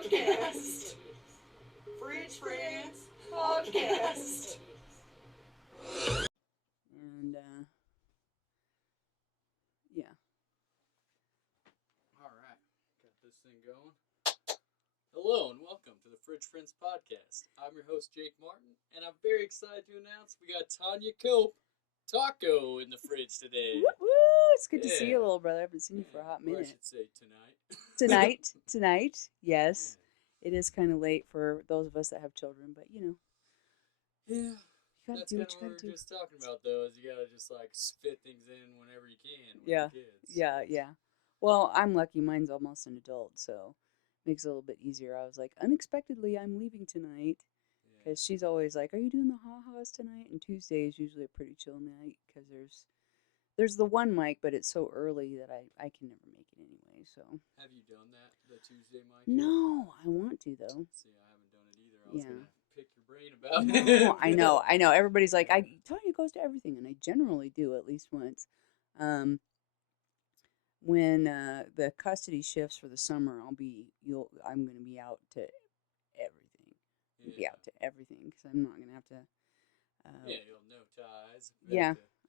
Podcast. Fridge Friends Podcast. And, yeah. All right, got this thing going. Hello and welcome to the Fridge Friends Podcast. I'm your host, Jake Martin, and I'm very excited to announce we got Tanya Cope Taco in the fridge today. Woo! It's good to see you, little brother. I haven't seen you for a hot minute. Or I should say tonight. Tonight, yes. It is kind of late for those of us that have children, but you know. Yeah. You gotta That's do kind what of you what gotta we're do. just talking about, though, is you gotta just like fit things in whenever you can with Yeah. your kids. Yeah. Well, I'm lucky. Mine's almost an adult, so it makes it a little bit easier. I was like, unexpectedly, I'm leaving tonight. Because she's always like, are you doing the ha-has tonight? And Tuesday is usually a pretty chill night because there's the one mic, but it's so early that I can never make it anyway. So Have you done that, the Tuesday mic? No, I want to though. See, I haven't done it either. I was gonna pick your brain about it. No, I know. Everybody's like, Tanya goes to everything, and I generally do at least once. When the custody shifts for the summer, I'm going to be out to everything. Be out to everything because I'm not going to have to. You'll have no ties.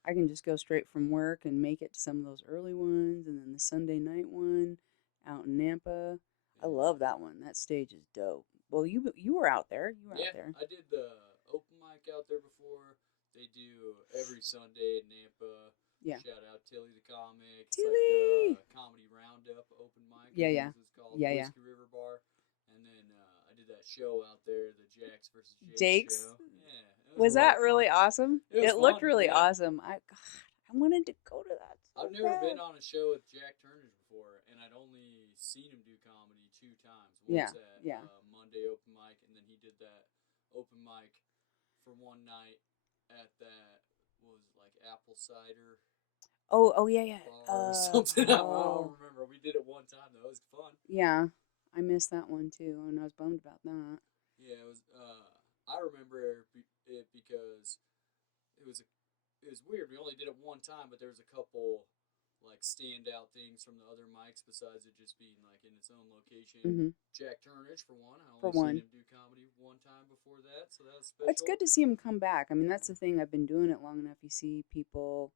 I can just go straight from work and make it to some of those early ones, and then the Sunday night one out in Nampa. I love that one. That stage is dope. Well, you were out there. You were out there. I did the open mic out there before. They do every Sunday in Nampa. Yeah. Shout out Tilly the comic. Tilly! It's like the comedy roundup open mic. Yeah. It's called Yeah. Whiskey River Bar. And then I did that show out there, the Jax versus Jakes show. Yeah. Was that really awesome? It looked fun, really yeah. awesome. I wanted to go to that. So I've never bad. been on a show with Jack Turner before, and I'd only seen him do comedy 2 times. Once at Monday open mic, and then he did that open mic for one night at that, what was it, like apple cider Oh yeah. bar or something. I don't remember. We did it one time though. It was fun. Yeah, I missed that one too, and I was bummed about that. Yeah, it was. I remember it because it was weird. We only did it one time, but there was a couple like standout things from the other mics besides it just being like in its own location. Mm-hmm. Jack Turnage for one. I only seen him do comedy one time before that, so that was special. It's good to see him come back. I mean, that's the thing. I've been doing it long enough. You see people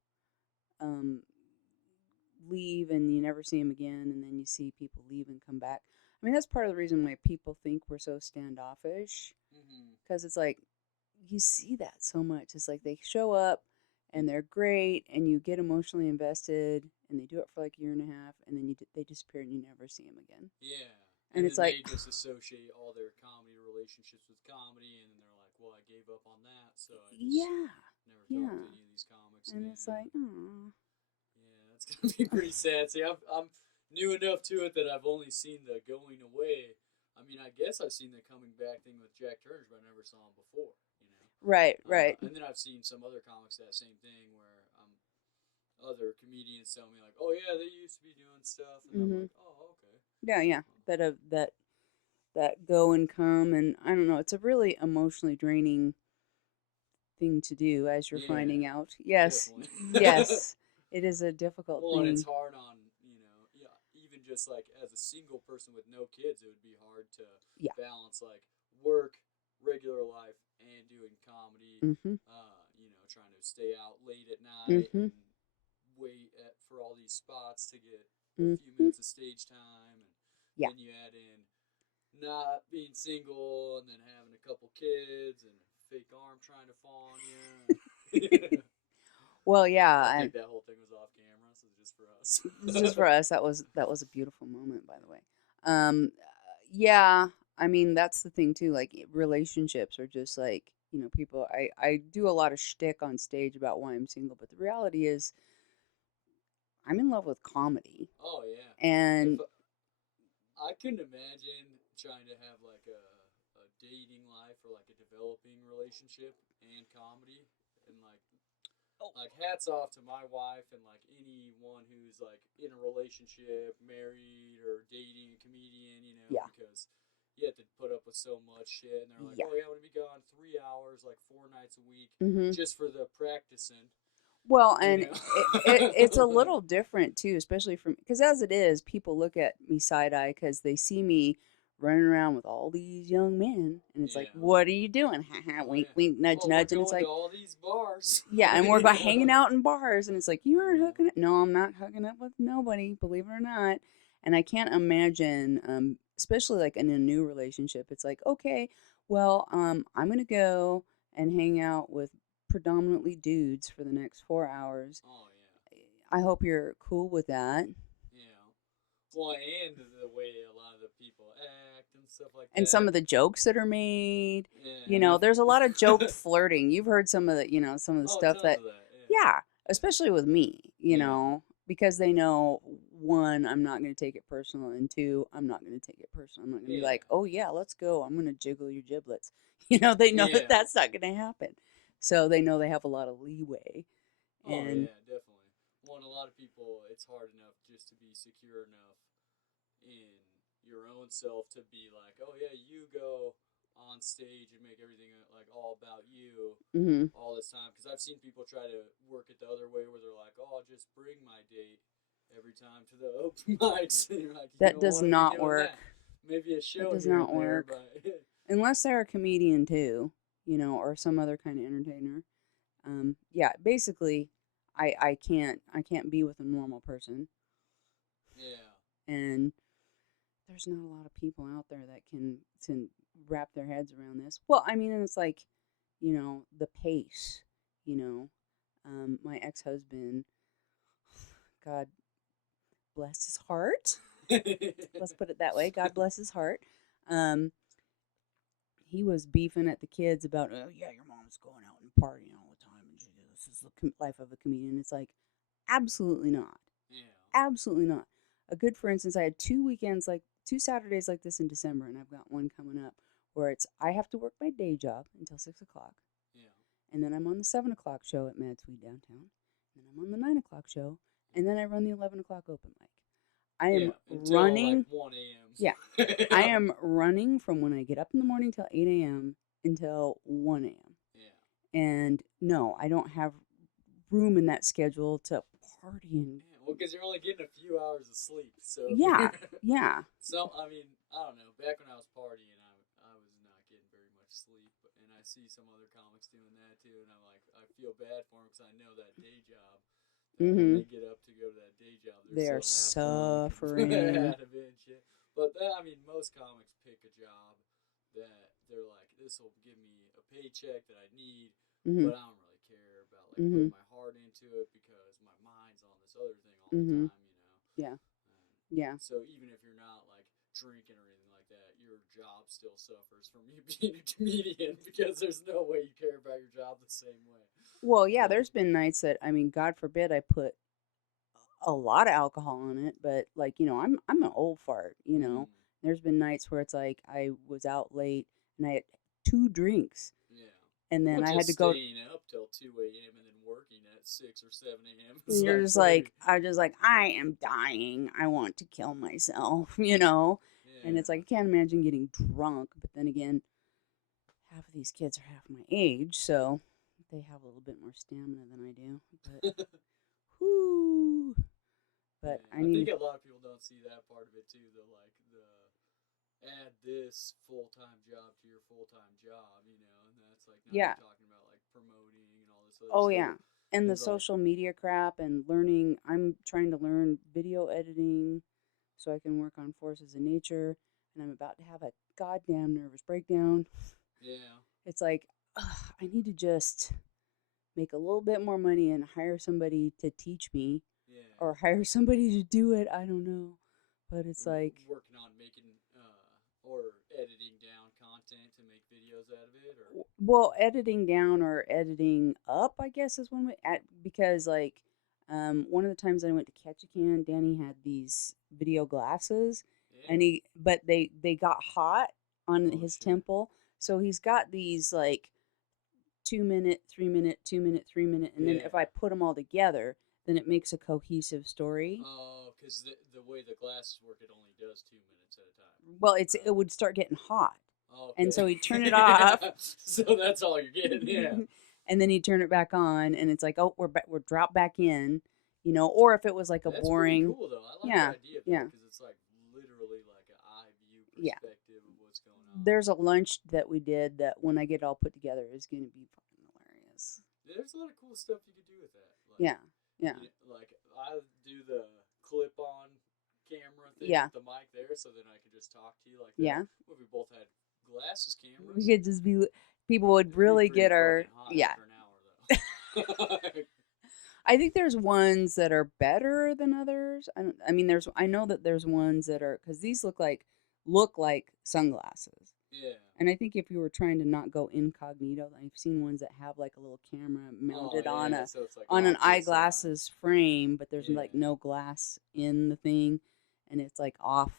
leave and you never see him again, and then you see people leave and come back. I mean, that's part of the reason why people think we're so standoffish. Because it's like, you see that so much. It's like they show up and they're great and you get emotionally invested and they do it for like a year and a half and then they disappear and you never see them again. Yeah. And it's like, they just associate all their comedy relationships with comedy, and then they're like, well, I gave up on that, so I just never talked to any of these comics and again. it's like, oh. Yeah, that's going to be pretty sad. See, I'm new enough to it that I've only seen the going away. I mean, I guess I've seen the coming back thing with Jack Turner, but I never saw him before, you know? Right. And then I've seen some other comics that same thing where other comedians tell me, like, oh, yeah, they used to be doing stuff. And I'm like, oh, okay. Yeah. That go and come, and I don't know. It's a really emotionally draining thing to do, as you're finding out. Yes, yes, it is a difficult thing. And it's hard on, even just like as a single person with no kids, it would be hard to balance like work, regular life, and doing comedy. Trying to stay out late at night and wait for all these spots to get a few minutes of stage time, and then you add in not being single and then having a couple kids and a fake arm trying to fall on you. Well, yeah, I think that whole thing was off camera, so it's just for us. It's just for us. That was a beautiful moment, by the way. Yeah, I mean, that's the thing too. Like, relationships are just like, people. I do a lot of shtick on stage about why I'm single, but the reality is, I'm in love with comedy. Oh yeah, and I couldn't imagine trying to have like a dating life or like a developing relationship and comedy, and like hats off to my wife and like anyone who's like in a relationship, married or dating a comedian, because you have to put up with so much shit, and they're like, oh yeah, I'm gonna be gone 3 hours, like 4 nights a week, just for the practicing. Well, and it's a little different too, especially because as it is, people look at me side eye because they see me running around with all these young men, and it's like, what are you doing? Wink, wink, nudge, nudge, and it's like, to all these bars. Yeah, and we're hanging out in bars, and it's like, you aren't hooking up. No, I'm not hooking up with nobody, believe it or not. And I can't imagine, especially like in a new relationship, it's like, okay, well, I'm gonna go and hang out with predominantly dudes for the next 4 hours. Oh yeah. I hope you're cool with that. Yeah. Well, and the way a lot of the people act and stuff like that. And some of the jokes that are made. Yeah. There's a lot of joke flirting. You've heard some of the, some of the stuff that, of that, yeah, especially with me, because they know, one, I'm not going to take it personal, and two, I'm not going to take it personal. I'm not going to be like, oh yeah, let's go. I'm going to jiggle your giblets. They know that that's not going to happen. So they know they have a lot of leeway. And yeah, definitely. Well, and a lot of people, it's hard enough just to be secure enough in your own self to be like, oh yeah, you go on stage and make everything like all about you all this time. Because I've seen people try to work it the other way, where they're like, oh, I'll just bring my date every time to the open mics. And you're like, that does not work. That. Maybe a show does not work. But unless they're a comedian too, or some other kind of entertainer. Yeah, basically, I can't be with a normal person. Yeah. And there's not a lot of people out there that can wrap their heads around this. Well, I mean, and it's like, the pace, my ex-husband, God bless his heart. Let's put it that way. God bless his heart. He was beefing at the kids about, oh yeah, your mom's going out and partying all the time, and this is the life of a comedian. It's like, absolutely not. Yeah. Absolutely not. A good, for instance, I had 2 Saturdays like this in December, and I've got one coming up where I have to work my day job until 6 o'clock. Yeah. And then I'm on the 7 o'clock show at Mad Sweet Downtown. And then I'm on the 9 o'clock show. And then I run the 11 o'clock open mic. I am running. Like 1 a.m. Yeah. I am running from when I get up in the morning till 8 a.m. until 1 a.m. Yeah. And no, I don't have room in that schedule to party and. Well, because you're only getting a few hours of sleep, so yeah. So I mean, I don't know. Back when I was partying, I was not getting very much sleep, and I see some other comics doing that too, and I'm like, I feel bad for them because I know that day job. When they get up to go to that day job, they're suffering. But I mean, most comics pick a job that they're like, this will give me a paycheck that I need, but I don't really care about like putting my heart into it because my mind's on this other thing all the time, Yeah. Yeah. So even if you're not like drinking or anything like that, your job still suffers from you being a comedian because there's no way you care about your job the same way. Well, yeah, there's been nights that, I mean, God forbid I put a lot of alcohol in it, but like, I'm an old fart, There's been nights where it's like I was out late and I had 2 drinks. Yeah. And then I had to go staying up till 2 a.m. and then working at 6 or 7 a.m. You're just like, I am dying. I want to kill myself, Yeah. And it's like, I can't imagine getting drunk. But then again, half of these kids are half my age, so they have a little bit more stamina than I do. But, whoo. But I think a lot of people don't see that part of it too. Add this full-time job to your full-time job, and that's like now you're talking about like promoting and all this other stuff. Yeah. And the social media crap and learning. I'm trying to learn video editing so I can work on forces of nature. And I'm about to have a goddamn nervous breakdown. Yeah. It's like, I need to just make a little bit more money and hire somebody to teach me. Yeah. Or hire somebody to do it. I don't know. But it's like. Working on making or editing down content to make videos out of it? Or? Well, editing down or editing up, I guess, is one way. Because, like, one of the times I went to Ketchikan, Danny had these video glasses. Yeah. And but they got hot on his temple. So he's got these, like, 2 minute, 3 minute, 2 minute, 3 minute. And then if I put them all together, then it makes a cohesive story. Oh, because the way the glasses work, it only does 2 minutes at a time. Well, it would start getting hot. Okay. And so he'd turn it off. So that's all you're getting, yeah. And then he'd turn it back on, and it's like, oh, we're dropped back in, or if it was like a that's boring. That's cool, though. I like the idea of that, because it's like literally like an eye view perspective. There's a lunch that we did that when I get it all put together is going to be fucking hilarious. There's a lot of cool stuff you could do with that. Like, Yeah. Like I do the clip-on camera thing Yeah. with the mic there, so then I could just talk to you like that. Yeah. Well, we both had glasses cameras. We could just be. People would really get our. Yeah. After an hour, though. I think there's ones that are better than others. I mean, I know that there's ones that are, because these look like sunglasses. Yeah. And I think if you were trying to not go incognito, I've seen ones that have like a little camera mounted on an eyeglasses frame, but there's like no glass in the thing, and it's like off.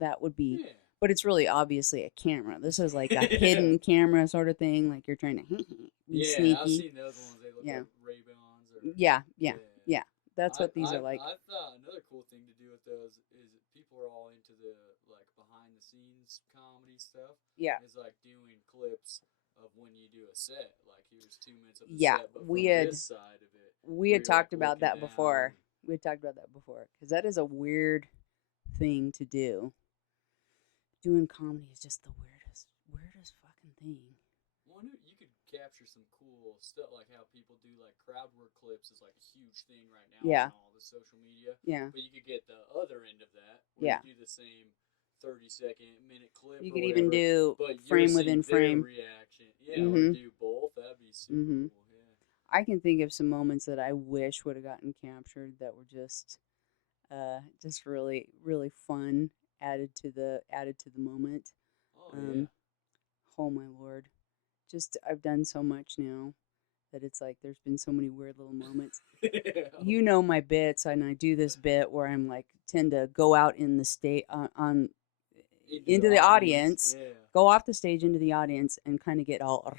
That would be. Yeah. But it's really obviously a camera. This is like a hidden camera sort of thing, like you're trying to be sneaky. I've seen those ones. They look like Ray-Bans. Yeah. That's what these are like. I thought another cool thing to do with those is people are all into the like behind the scenes comedy stuff. Yeah. It's like doing clips of when you do a set. Like here's 2 minutes of the set, but this side of it. We had talked about that before. We had talked about that before because that is a weird thing to do. Doing comedy is just the weirdest fucking thing. Well, you could capture some cool stuff, like how people do like crowd work clips is like a huge thing right now on all the social media. Yeah. But you could get the other end of that where you do the same 30-second minute clip. You could even do frame within frame reaction. Yeah, or do both. That'd be super cool. Yeah. I can think of some moments that I wish would have gotten captured that were just really, really fun. Added to the moment. Oh my Lord. Just I've done so much now that it's like there's been so many weird little moments. You know my bits, and I do this bit where I'm like tend to go out in the state into the audience, go off the stage into the audience, and kind of get all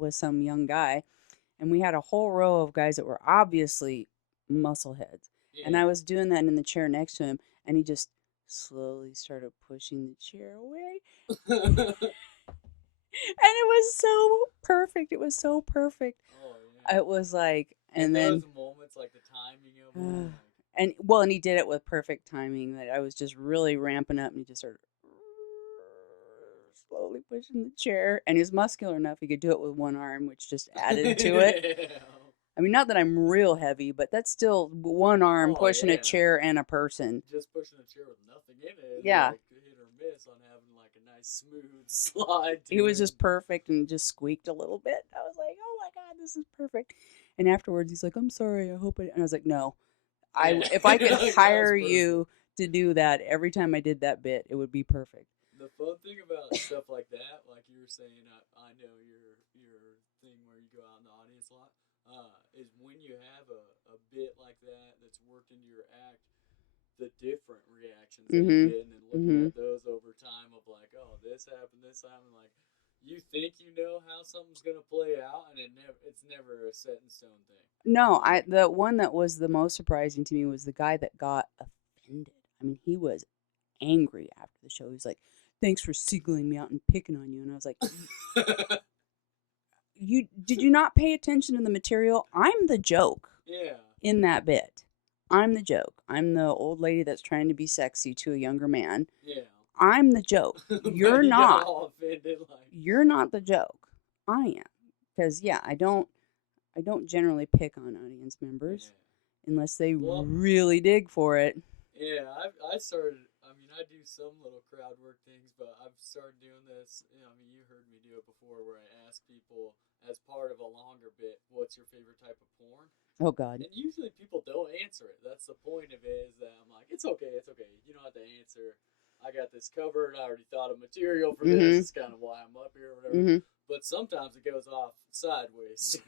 with some young guy. And we had a whole row of guys that were obviously muscleheads, and I was doing that in the chair next to him, and he just slowly started pushing the chair away. And it was so perfect. It was so perfect. Oh, yeah. It was like, and then those moments, like the timing of it. And he did it with perfect timing. That I was just really ramping up, and he just started slowly pushing the chair. And he was muscular enough; he could do it with one arm, which just added to it. I mean, not that I'm real heavy, but that's still one arm pushing a chair and a person. Just pushing a chair with nothing in it. Yeah. Like hit or miss on having like a nice smooth slide. He was just perfect and just squeaked a little bit. I was like, oh my God, this is perfect. And afterwards, he's like, I'm sorry, I hope it. And I was like, no. If I could hire you to do that every time I did that bit, it would be perfect. The fun thing about stuff like that, like you were saying, I know your thing where you go out in the audience a lot. Is when you have a bit like that that's worked into your act, the different reactions that you get, and then looking at those over time of like, oh, this happened, like you think you know how something's gonna play out, and it's never a set in stone thing. No, the one that was the most surprising to me was the guy that got offended. I mean, he was angry after the show. He was like, "Thanks for singling me out and picking on you," and I was like. Did you not pay attention to the material? I'm the joke. Yeah. In that bit. I'm the joke. I'm the old lady that's trying to be sexy to a younger man. Yeah. I'm the joke. You're not. All offended, like. You're not the joke. I am. Because I don't generally pick on audience members unless they really dig for it. Yeah, I started. I mean, I do some little crowd work things, but I've started doing this. I mean, you heard me do it before, where I ask people as part of a longer bit, "What's your favorite type of porn?" Oh God! And usually people don't answer it. That's the point of it. Is that I'm like, it's okay. You don't have to answer. I got this covered. I already thought of material for this. It's kind of why I'm up here, or whatever. But sometimes it goes off sideways.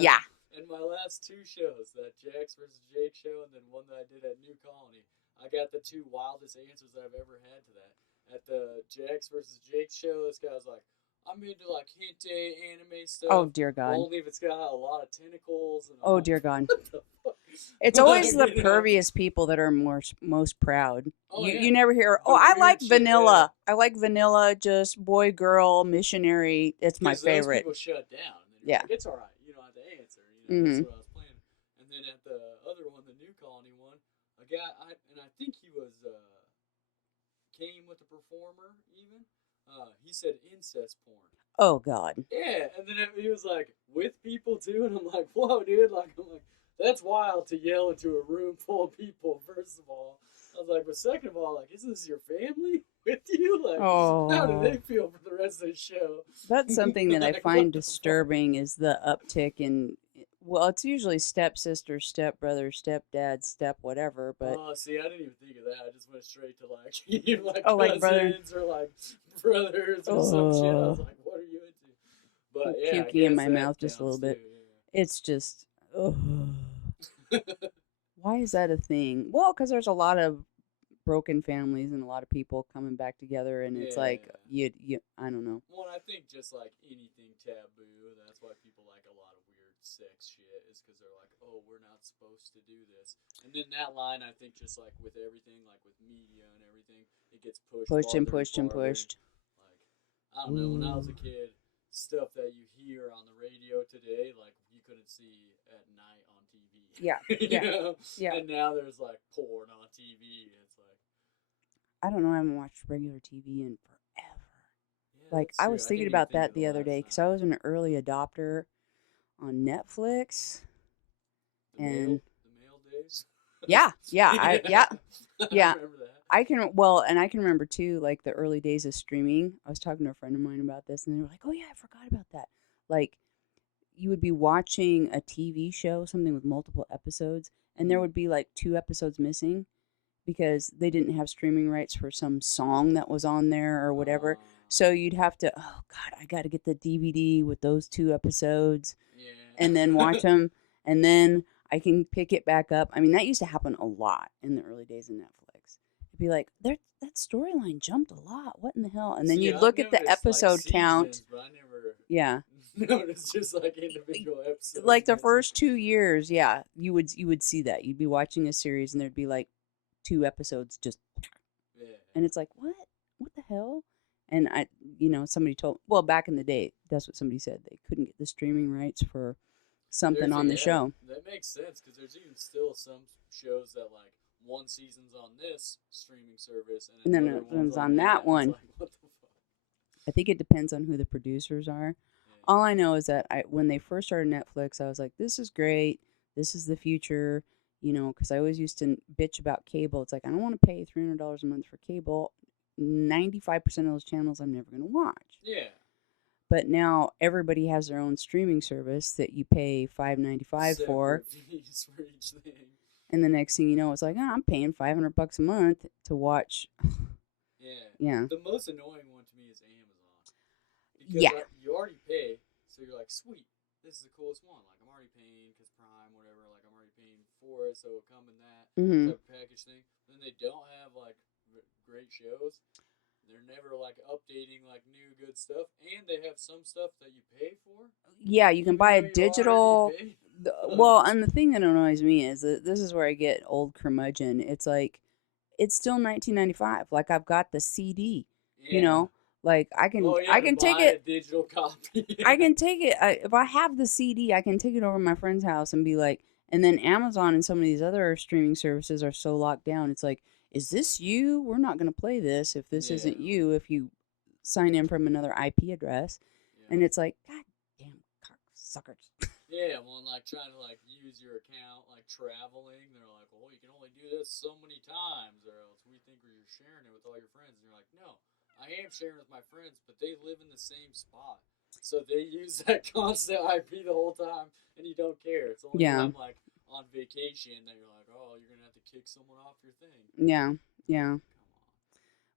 Yeah. And my last 2 shows, that Jax versus Jake show, and then one that I did at New Colony, I got the 2 wildest answers that I've ever had to that. At the Jax versus Jake show, this guy was like, I'm into like hentai anime stuff. Oh dear God! Only if it's got a lot of tentacles. And oh dear God! What the fuck? It's always the pervious people that are most proud. Oh, you never hear. Oh, I like vanilla. I like vanilla. Just boy, girl, missionary. It's my favorite. Those people shut down. Yeah, like, it's all right. You don't have to answer. That's what I was planning. And then at the other one, the New Colony one, a guy, I think he was came with a performer even. he said incest porn. Oh God. Yeah, and then he was like, with people too, and I'm like, whoa, dude, like, I'm like, that's wild to yell into a room full of people. First of all, I was like, but second of all, like, isn't this your family with you? Like, how do they feel for the rest of the show? That's something that Like, I find disturbing is the uptick in. Well, it's usually stepsister, stepbrother, stepdad, step whatever. But oh, see, I didn't even think of that. I just went straight to like, like like brother. cousins or like brothers or some shit. I was like, what are you into? But yeah, puking in my mouth just a little bit. Too, It's just. Why is that a thing? Well, because there's a lot of broken families and a lot of people coming back together, and it's like you I don't know. Well, I think just like anything taboo, that's why people like a lot of weird sex shit, is because they're like, oh, we're not supposed to do this. And then that line, I think, just like with everything, like with media and everything, it gets pushed and pushed and pushed. Like, I don't know, when I was a kid, stuff that you hear on the radio today, like you couldn't see at night on TV. Yeah, yeah. And now there's like porn on TV. It's like, I don't know. I haven't watched regular TV in forever. Yeah, like I was thinking about that the other day because I was an early adopter on Netflix. The male days. Yeah. I remember that. I can remember too, like the early days of streaming. I was talking to a friend of mine about this, and they were like, "Oh yeah, I forgot about that." Like, you would be watching a TV show, something with multiple episodes, and there would be like 2 episodes missing because they didn't have streaming rights for some song that was on there or whatever. So you'd have to, oh God, I got to get the DVD with those 2 episodes, and then watch them, and then I can pick it back up. I mean, that used to happen a lot in the early days of Netflix. It'd be like, that storyline jumped a lot. What in the hell? And then you'd look at the episode count. But I never noticed just like individual episodes. Like the first 2 years, yeah, you would see that. You'd be watching a series and there'd be like 2 episodes just, and it's like, what the hell? And somebody told, well, back in the day, that's what somebody said. They couldn't get the streaming rights for something on the show. That makes sense because there's even still some shows that like one season's on this streaming service and then another one's on that one. Like, what the fuck? I think it depends on who the producers are. All I know is that when they first started Netflix, I was like, this is great. This is the future, because I always used to bitch about cable. It's like, I don't want to pay $300 a month for cable. 95% of those channels I'm never going to watch. Yeah. But now everybody has their own streaming service that you pay $5.95 for. Fees for each thing. And the next thing you know, it's like, I'm paying $500 a month to watch. Yeah. The most annoying one to me is Amazon. Because you already pay, so you're like, sweet, this is the coolest one. Like, I'm already paying because Prime, whatever. Like, I'm already paying for it, so it'll come in that type of package thing. Then they don't have like great shows. They're never like updating like new good stuff, and they have some stuff that you pay for. Yeah, you can buy a digital. Well, and the thing that annoys me is that this is where I get old curmudgeon. It's like, it's still $19.95. Like, I've got the CD. Like I can take it. A digital copy. I can take it if I have the CD. I can take it over to my friend's house and be like. And then Amazon and some of these other streaming services are so locked down. It's like, is this you? We're not going to play this if this isn't you. If you sign in from another IP address, and it's like, God damn cocksuckers. Yeah, well, like trying to like use your account like traveling, they're like, well, you can only do this so many times, or else we think you're sharing it with all your friends. And you're like, no, I am sharing with my friends, but they live in the same spot, so they use that constant IP the whole time, and you don't care. It's only when I'm like on vacation that you're like, oh, you're gonna have to kick someone off your thing. Yeah.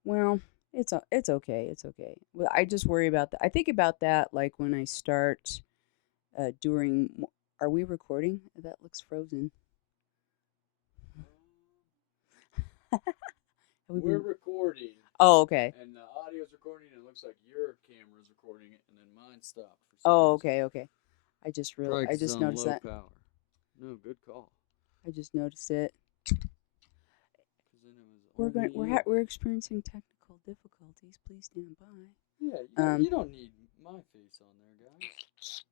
Well, it's okay. It's okay. Well, I just worry about that. I think about that like when I start during. Are we recording? That looks frozen. We're recording. Oh, okay. And the audio's recording, and it looks like your camera's recording it, and then mine stopped. Oh, okay. I just noticed that. Power. No, good call. I just noticed it. We're experiencing technical difficulties. Please stand by. Yeah, you don't need my face on there, guys.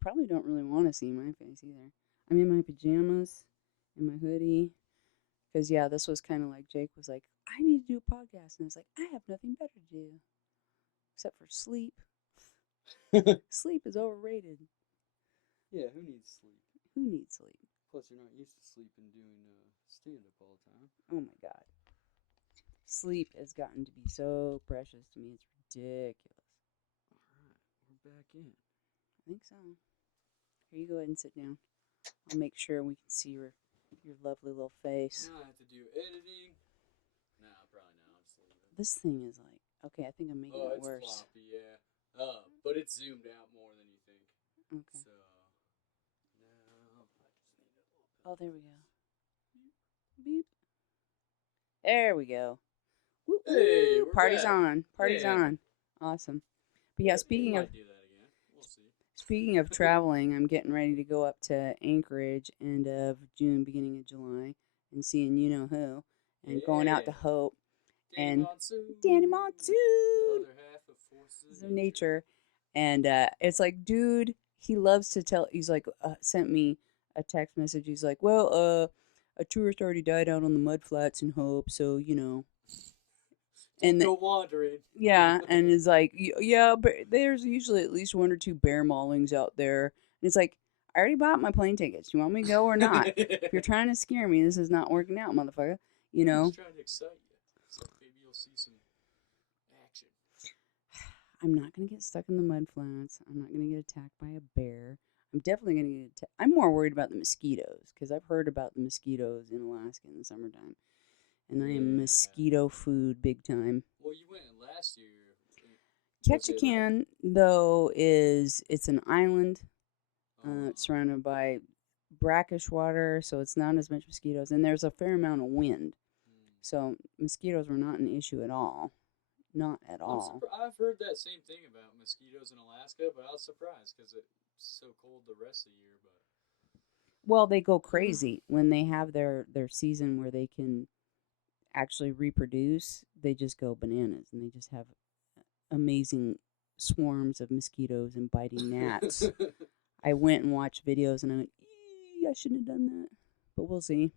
Probably don't really want to see my face either. I'm in my pajamas and my hoodie. Because, yeah, this was kind of like Jake was like, I need to do a podcast. And I was like, I have nothing better to do except for sleep. Sleep is overrated. Yeah, who needs sleep? Who needs sleep? Plus, you're not used to sleeping doing stand-up all the time. Oh, my God. Sleep has gotten to be so precious to me. It's ridiculous. All right, we're back in. I think so. Here, you go ahead and sit down. I'll make sure we can see your lovely little face. Now I have to do editing. Nah, probably not. I'll just leave it. This thing is like, okay, I think I'm making it worse. It's floppy, yeah. But it's zoomed out more than you think. Okay. So, now I just need it a little bit. Oh, there we go. Beep. There we go. Woo, Hey, we're party's back. on. Party's on. Awesome. But yeah, speaking of do that again. We'll see. Speaking of traveling, I'm getting ready to go up to Anchorage end of June, beginning of July, and seeing you know who, and going out to Hope and Danny Monsoon, the other half of Forces of Nature, and it's like, dude, he loves to tell. He's like, sent me a text message. He's like, well, a tourist already died out on the mud flats in Hope, so you know. And go wandering. Yeah, and it's like, yeah, but there's usually at least 1 or 2 bear maulings out there. And it's like, I already bought my plane tickets. You want me to go or not? If you're trying to scare me, this is not working out, motherfucker. You know? I'm just trying to excite you. So maybe you'll see some action. I'm not going to get stuck in the mud flats. I'm not going to get attacked by a bear. I'm definitely going to get attacked. I'm more worried about the mosquitoes, because I've heard about the mosquitoes in Alaska in the summertime. And I am mosquito food big time. Well, you went last year. Ketchikan, though, it's an island surrounded by brackish water, so it's not as much mosquitoes. And there's a fair amount of wind. So mosquitoes were not an issue at all. Not at all. I've heard that same thing about mosquitoes in Alaska, but I was surprised because it's so cold the rest of the year. But well, they go crazy when they have their season where they can actually reproduce. They just go bananas, and they just have amazing swarms of mosquitoes and biting gnats. I went and watched videos, and I went, I shouldn't have done that. But we'll see.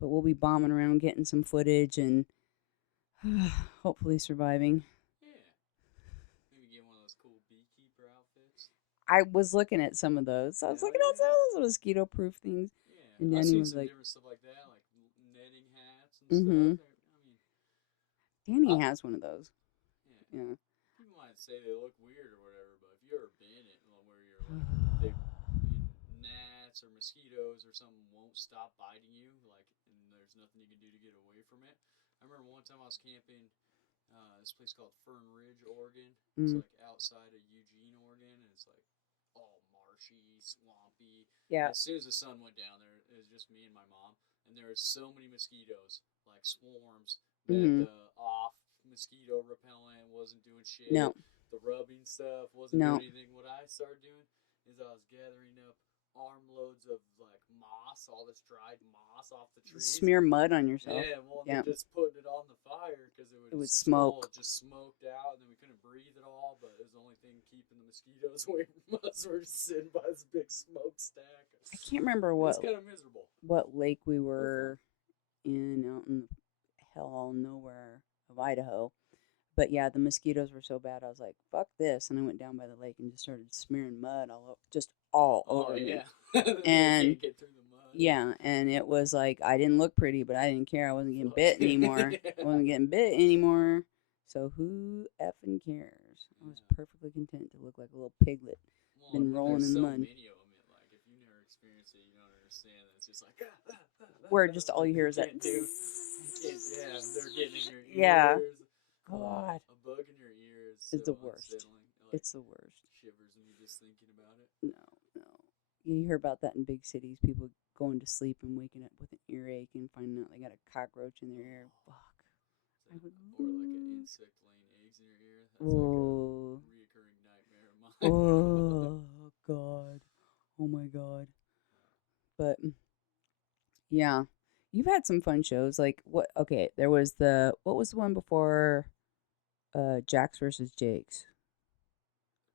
But we'll be bombing around, getting some footage, and hopefully surviving. Yeah. Maybe get one of those cool beekeeper outfits. I was looking at some of those. I was looking at some of those mosquito-proof things. Yeah. And Danny was like, different stuff like that, like netting hats and stuff. Danny has one of those. Yeah. People might say they look weird or whatever, but if you ever been it where you're like, gnats or mosquitoes or something won't stop biting you, like, and there's nothing you can do to get away from it. I remember one time I was camping this place called Fern Ridge, Oregon. It's like outside of Eugene, Oregon, and it's like all marshy, swampy. Yeah. As soon as the sun went down there, it was just me and my mom, and there was so many mosquitoes, like swarms, that the off mosquito repellent wasn't doing shit. No. The rubbing stuff wasn't doing anything. What I started doing is I was gathering up armloads of like moss, all this dried moss off the trees. Smear mud on yourself. Yeah, well, just putting it on the fire because it would smoke. Just smoked out, and then we couldn't breathe at all. But it was the only thing keeping the mosquitoes away from us. We're just sitting by this big smokestack. I can't remember what. It's kind of miserable. What lake we were in out in the hell nowhere of Idaho. But yeah, the mosquitoes were so bad. I was like, "Fuck this!" And I went down by the lake and just started smearing mud all over me. And get through the mud. Yeah, and it was like I didn't look pretty, but I didn't care. I wasn't getting bit anymore. I wasn't getting bit anymore. So who effing cares? I was perfectly content to look like a little piglet, been rolling in the mud. Many of them, like if you never experienced it, you don't understand. It's just like where just all you hear is that. Yeah, they're getting in your ears. Yeah. God. A bug in your ears. It's the worst. It's the worst. Shivers when you're just thinking about it. No. You hear about that in big cities. People going to sleep and waking up with an earache and finding out they got a cockroach in their ear. Fuck. Or like an insect laying eggs in your ear. That's like a reoccurring nightmare of mine. Oh, God. Oh, my God. But, yeah. You've had some fun shows. Like, what? Okay, there was what was the one before Jax versus Jake's?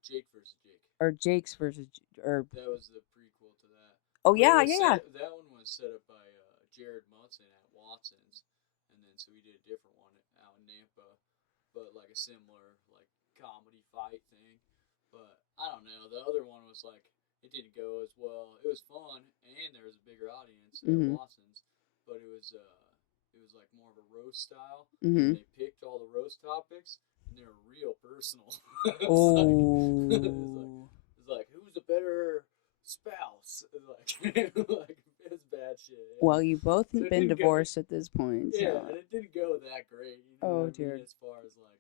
Jake versus Jake. Or Jake's versus, or... That was the prequel to that. Oh, yeah. That one was set up by Jared Munson at Watson's, and then so we did a different one out in Nampa, but like a similar like comedy fight thing. But I don't know. The other one was like it didn't go as well. It was fun, and there was a bigger audience at Watson's, but it was like more of a roast style. And they picked all the roast topics, and they were real personal. It was like who's a better spouse? Like it's bad shit. Yeah. Well, you both so been divorced at this point. So. Yeah, and it didn't go that great. You know what I mean? As far as like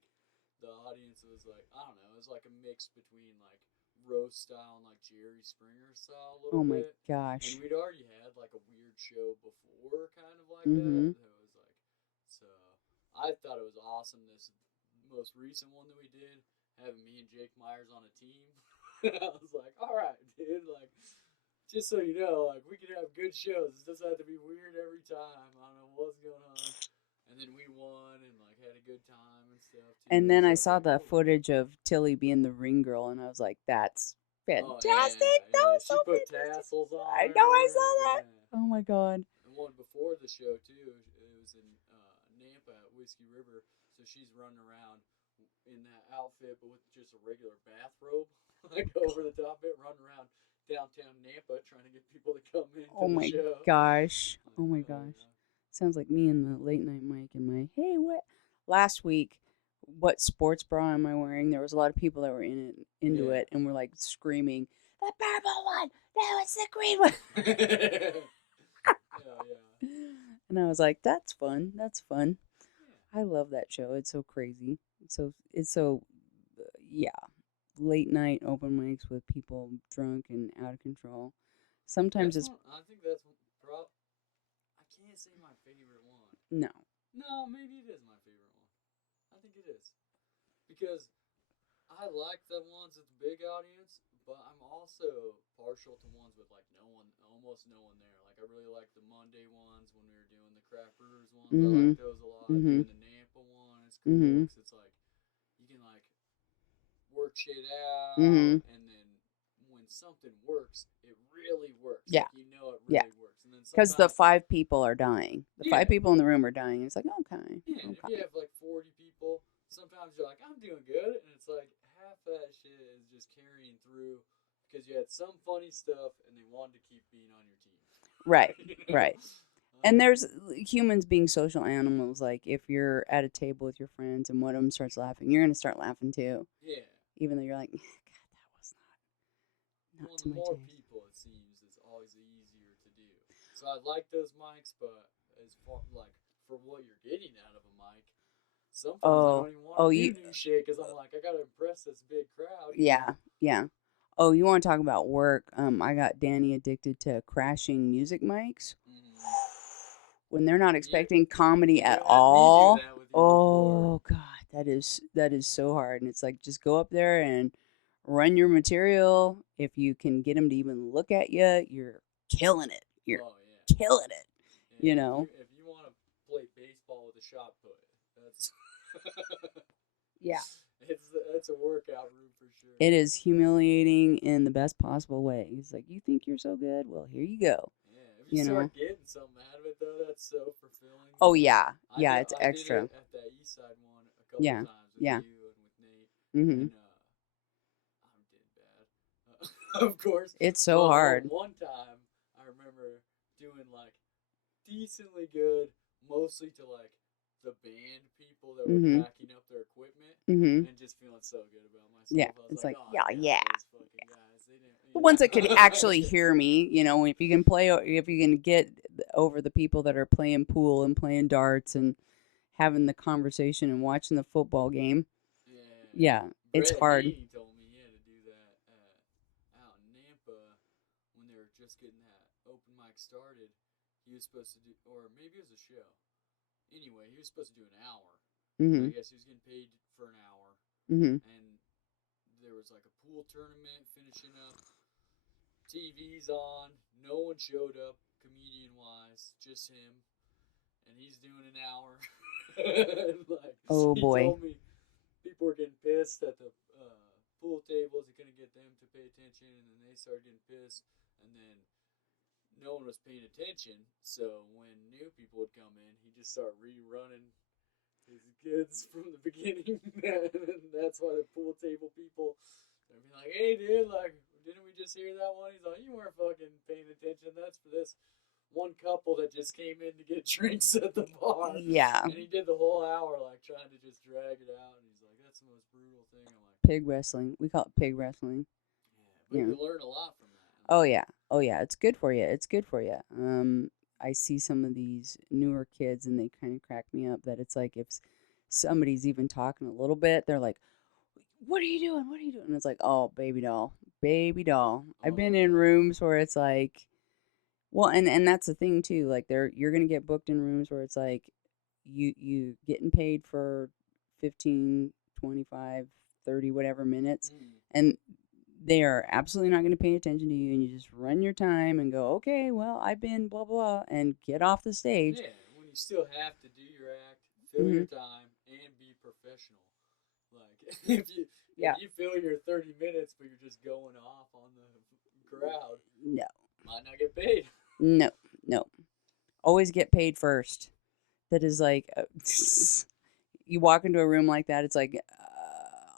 the audience was like, I don't know, it was like a mix between like roast style and like Jerry Springer style a little bit. Oh my gosh! And we'd already had like a weird show before, kind of like that. It was like, so I thought it was awesome. This most recent one that we did, having me and Jake Myers on a team. I was like, all right, dude, like, just so you know, like, we can have good shows. It doesn't have to be weird every time. I don't know what's going on. And then we won and, like, had a good time and stuff, too. And then I saw the footage of Tilly being the ring girl, and I was like, that's fantastic. Yeah. That was she so put fantastic. tassels on I know, I saw that. Yeah. Oh, my God. And one before the show, too, it was in Nampa at Whiskey River. So she's running around in that outfit, but with just a regular bathrobe. Like over the top of it, running around downtown Nampa trying to get people to come in. Oh my gosh. Oh my gosh. Sounds like me and the late night mic and my, hey, what? Last week, what sports bra am I wearing? There was a lot of people that were into it and were like screaming, the purple one! No, it's the green one! Yeah. And I was like, that's fun. That's fun. Yeah. I love that show. It's so crazy. It's so yeah. Late night open mics with people drunk and out of control. Sometimes I think that's I can't say my favorite one. No, maybe it is my favorite one. I think it is because I like the ones with the big audience, but I'm also partial to ones with like almost no one there. Like I really like the Monday ones when we were doing the Craft Brewers ones. I like those a lot. Doing the Nampa one, it's cool because it's like you can like work shit out, and then when something works, it really works. Yeah, like, you know it really works. And then because the 5 people are dying. The 5 people in the room are dying. It's like okay. Yeah, and if you have like 40 people, sometimes you're like, I'm doing good, and it's like half that shit is just carrying through because you had some funny stuff and they wanted to keep being on your team. Right, you know? Right. And there's humans being social animals. Like if you're at a table with your friends and one of them starts laughing, you're gonna start laughing too. Yeah. Even though you're like, God, that was not to my more taste. People, it seems, is always easier to do. So I like those mics, but as far like for what you're getting out of a mic, sometimes I don't even want to do new shit because I'm like, I gotta impress this big crowd. Yeah. Oh, you want to talk about work? I got Danny addicted to crashing music mics. When they're not expecting comedy at all. Oh God, that is so hard. And it's like just go up there and run your material. If you can get them to even look at you, you're killing it. You're killing it. Yeah, you know. If you want to play baseball with a shot put, that's it's a workout room for sure. It is humiliating in the best possible way. It's like, you think you're so good? Well, here you go. If you start getting something out of it, though, that's so fulfilling. Oh, yeah. It's extra. I did it at that East Side one a couple times with you and with Nate. And I did bad. Of course. It's so hard. One time, I remember doing, like, decently good, mostly to, like, the band people that were packing up their equipment and just feeling so good about myself. Yeah. It's like, oh, yeah. Those fucking guys, they didn't, the ones that could actually hear me, if you can get over the people that are playing pool and playing darts and having the conversation and watching the football game. Yeah, it's hard. He told me he had to do that out in Nampa when they were just getting that open mic started. He was supposed to do, or maybe it was a show. Anyway, he was supposed to do an hour. I guess he was getting paid for an hour. And there was like a pool tournament finishing up. TV's on. No one showed up, comedian-wise, just him. And he's doing an hour. Like, oh, boy. He told me people were getting pissed at the pool tables. He couldn't get them to pay attention. And then they started getting pissed. And then no one was paying attention. So when new people would come in, he'd just start rerunning his goods from the beginning. And that's why the pool table people would be like, "Hey, dude, like, didn't we just hear that one?" He's like, "You weren't fucking paying attention. That's for this one couple that just came in to get drinks at the bar." Yeah. And he did the whole hour, like, trying to just drag it out. And he's like, "That's the most brutal thing." I'm like, Pig wrestling. We call it pig wrestling. yeah, but you learn a lot from that. Oh yeah. Oh yeah. It's good for you. It's good for you. I see some of these newer kids and they kind of crack me up that it's like if somebody's even talking a little bit, they're like, "What are you doing? What are you doing?" And it's like, "Oh, baby doll. Baby doll." I've been in rooms where it's like, well, and that's the thing too. Like you're going to get booked in rooms where it's like you getting paid for 15, 25, 30 whatever minutes and they are absolutely not going to pay attention to you, and you just run your time and go, "Okay, well, I've been blah blah," and get off the stage. Yeah, when you still have to do your act, fill your time, and be professional. Like if you fill your 30 minutes, but you're just going off on the crowd, No, might not get paid. No. Always get paid first. That is like, you walk into a room like that, it's like,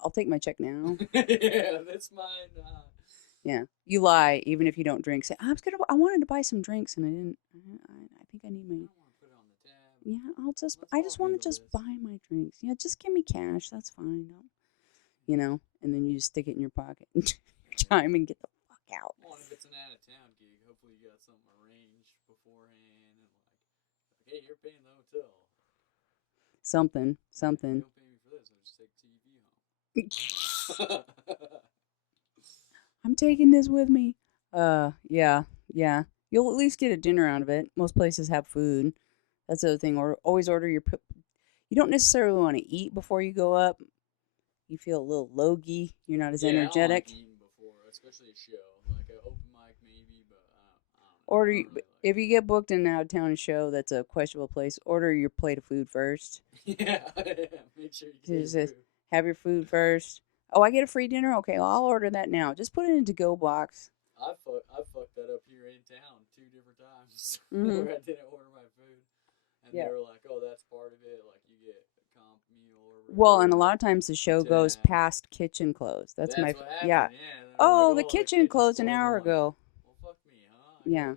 I'll take my check now. Yeah, that's mine. Yeah, you lie even if you don't drink. Say, I wanted to buy some drinks and I didn't. I think I need my. I want to put it on the tab. Yeah, I just want to just buy my drinks. Yeah, just give me cash. That's fine. And then you just stick it in your pocket, your time, and get the fuck out. Well, if it's an out of town gig, hopefully you got something arranged beforehand, and like, hey, you're paying the hotel. Something. Don't pay me for this. I'll just take TV home. I'm taking this with me. Yeah. You'll at least get a dinner out of it. Most places have food. That's the other thing. Or always order your. You don't necessarily want to eat before you go up. You feel a little logy. You're not as energetic. I don't like eating before, especially a show, like an open mic maybe. But order if you get booked in an out of town show that's a questionable place. Order your plate of food first. Yeah, make sure you get your food. Have your food first. Oh, I get a free dinner? Okay, well, I'll order that now. Just put it in a to-go box. I fucked that up here in town 2 different times where I didn't order my food. And they were like, "Oh, that's part of it. Like, you get a comp meal or whatever." Well, and a lot of times the show goes past kitchen close. That's what happened. Yeah. Oh, the kitchen closed an hour ago. Well, fuck me, huh? Yeah.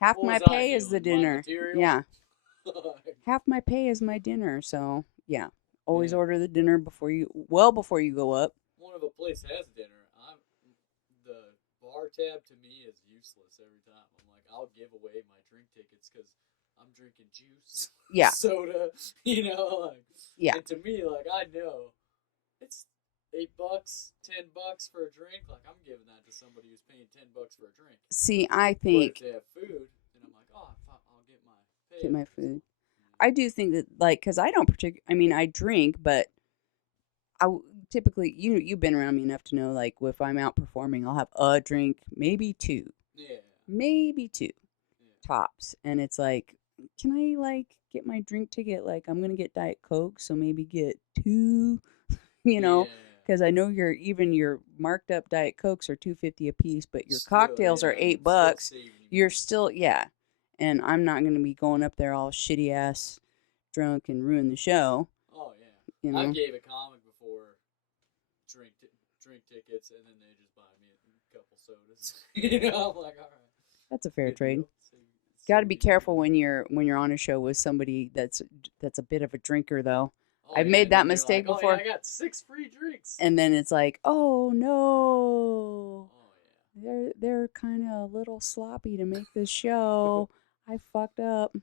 Half my pay is the dinner. Yeah. Half my pay is my dinner, so yeah. Always order the dinner before you go up. One of a place has dinner. The bar tab to me is useless every time. I'm like, I'll give away my drink tickets because I'm drinking juice, soda, like. Yeah. And to me, like, I know it's $8, $10 for a drink. Like, I'm giving that to somebody who's paying $10 for a drink. See, I think. But if they have food, then I'm like, oh, I'll get my pay. Get my food. I do think that, like, because I don't I drink, but I typically, you've been around me enough to know, like, if I'm out performing, I'll have a drink, maybe 2. Yeah. Maybe 2. Tops. And it's like, can I, like, get my drink ticket? Like, I'm going to get Diet Coke, so maybe get 2, because I know your marked up Diet Cokes are $2.50 a piece, but your cocktails are $8. You're still, and I'm not going to be going up there all shitty ass drunk and ruin the show. Oh yeah, I gave a comic before drink tickets, and then they just buy me a couple sodas. I'm like, all right. That's a fair trade. Got to be careful when you're on a show with somebody that's a bit of a drinker, though. I've made that mistake before. Oh, yeah, I got 6 free drinks. And then it's like, oh no. Oh yeah. They're kind of a little sloppy to make this show. I fucked up.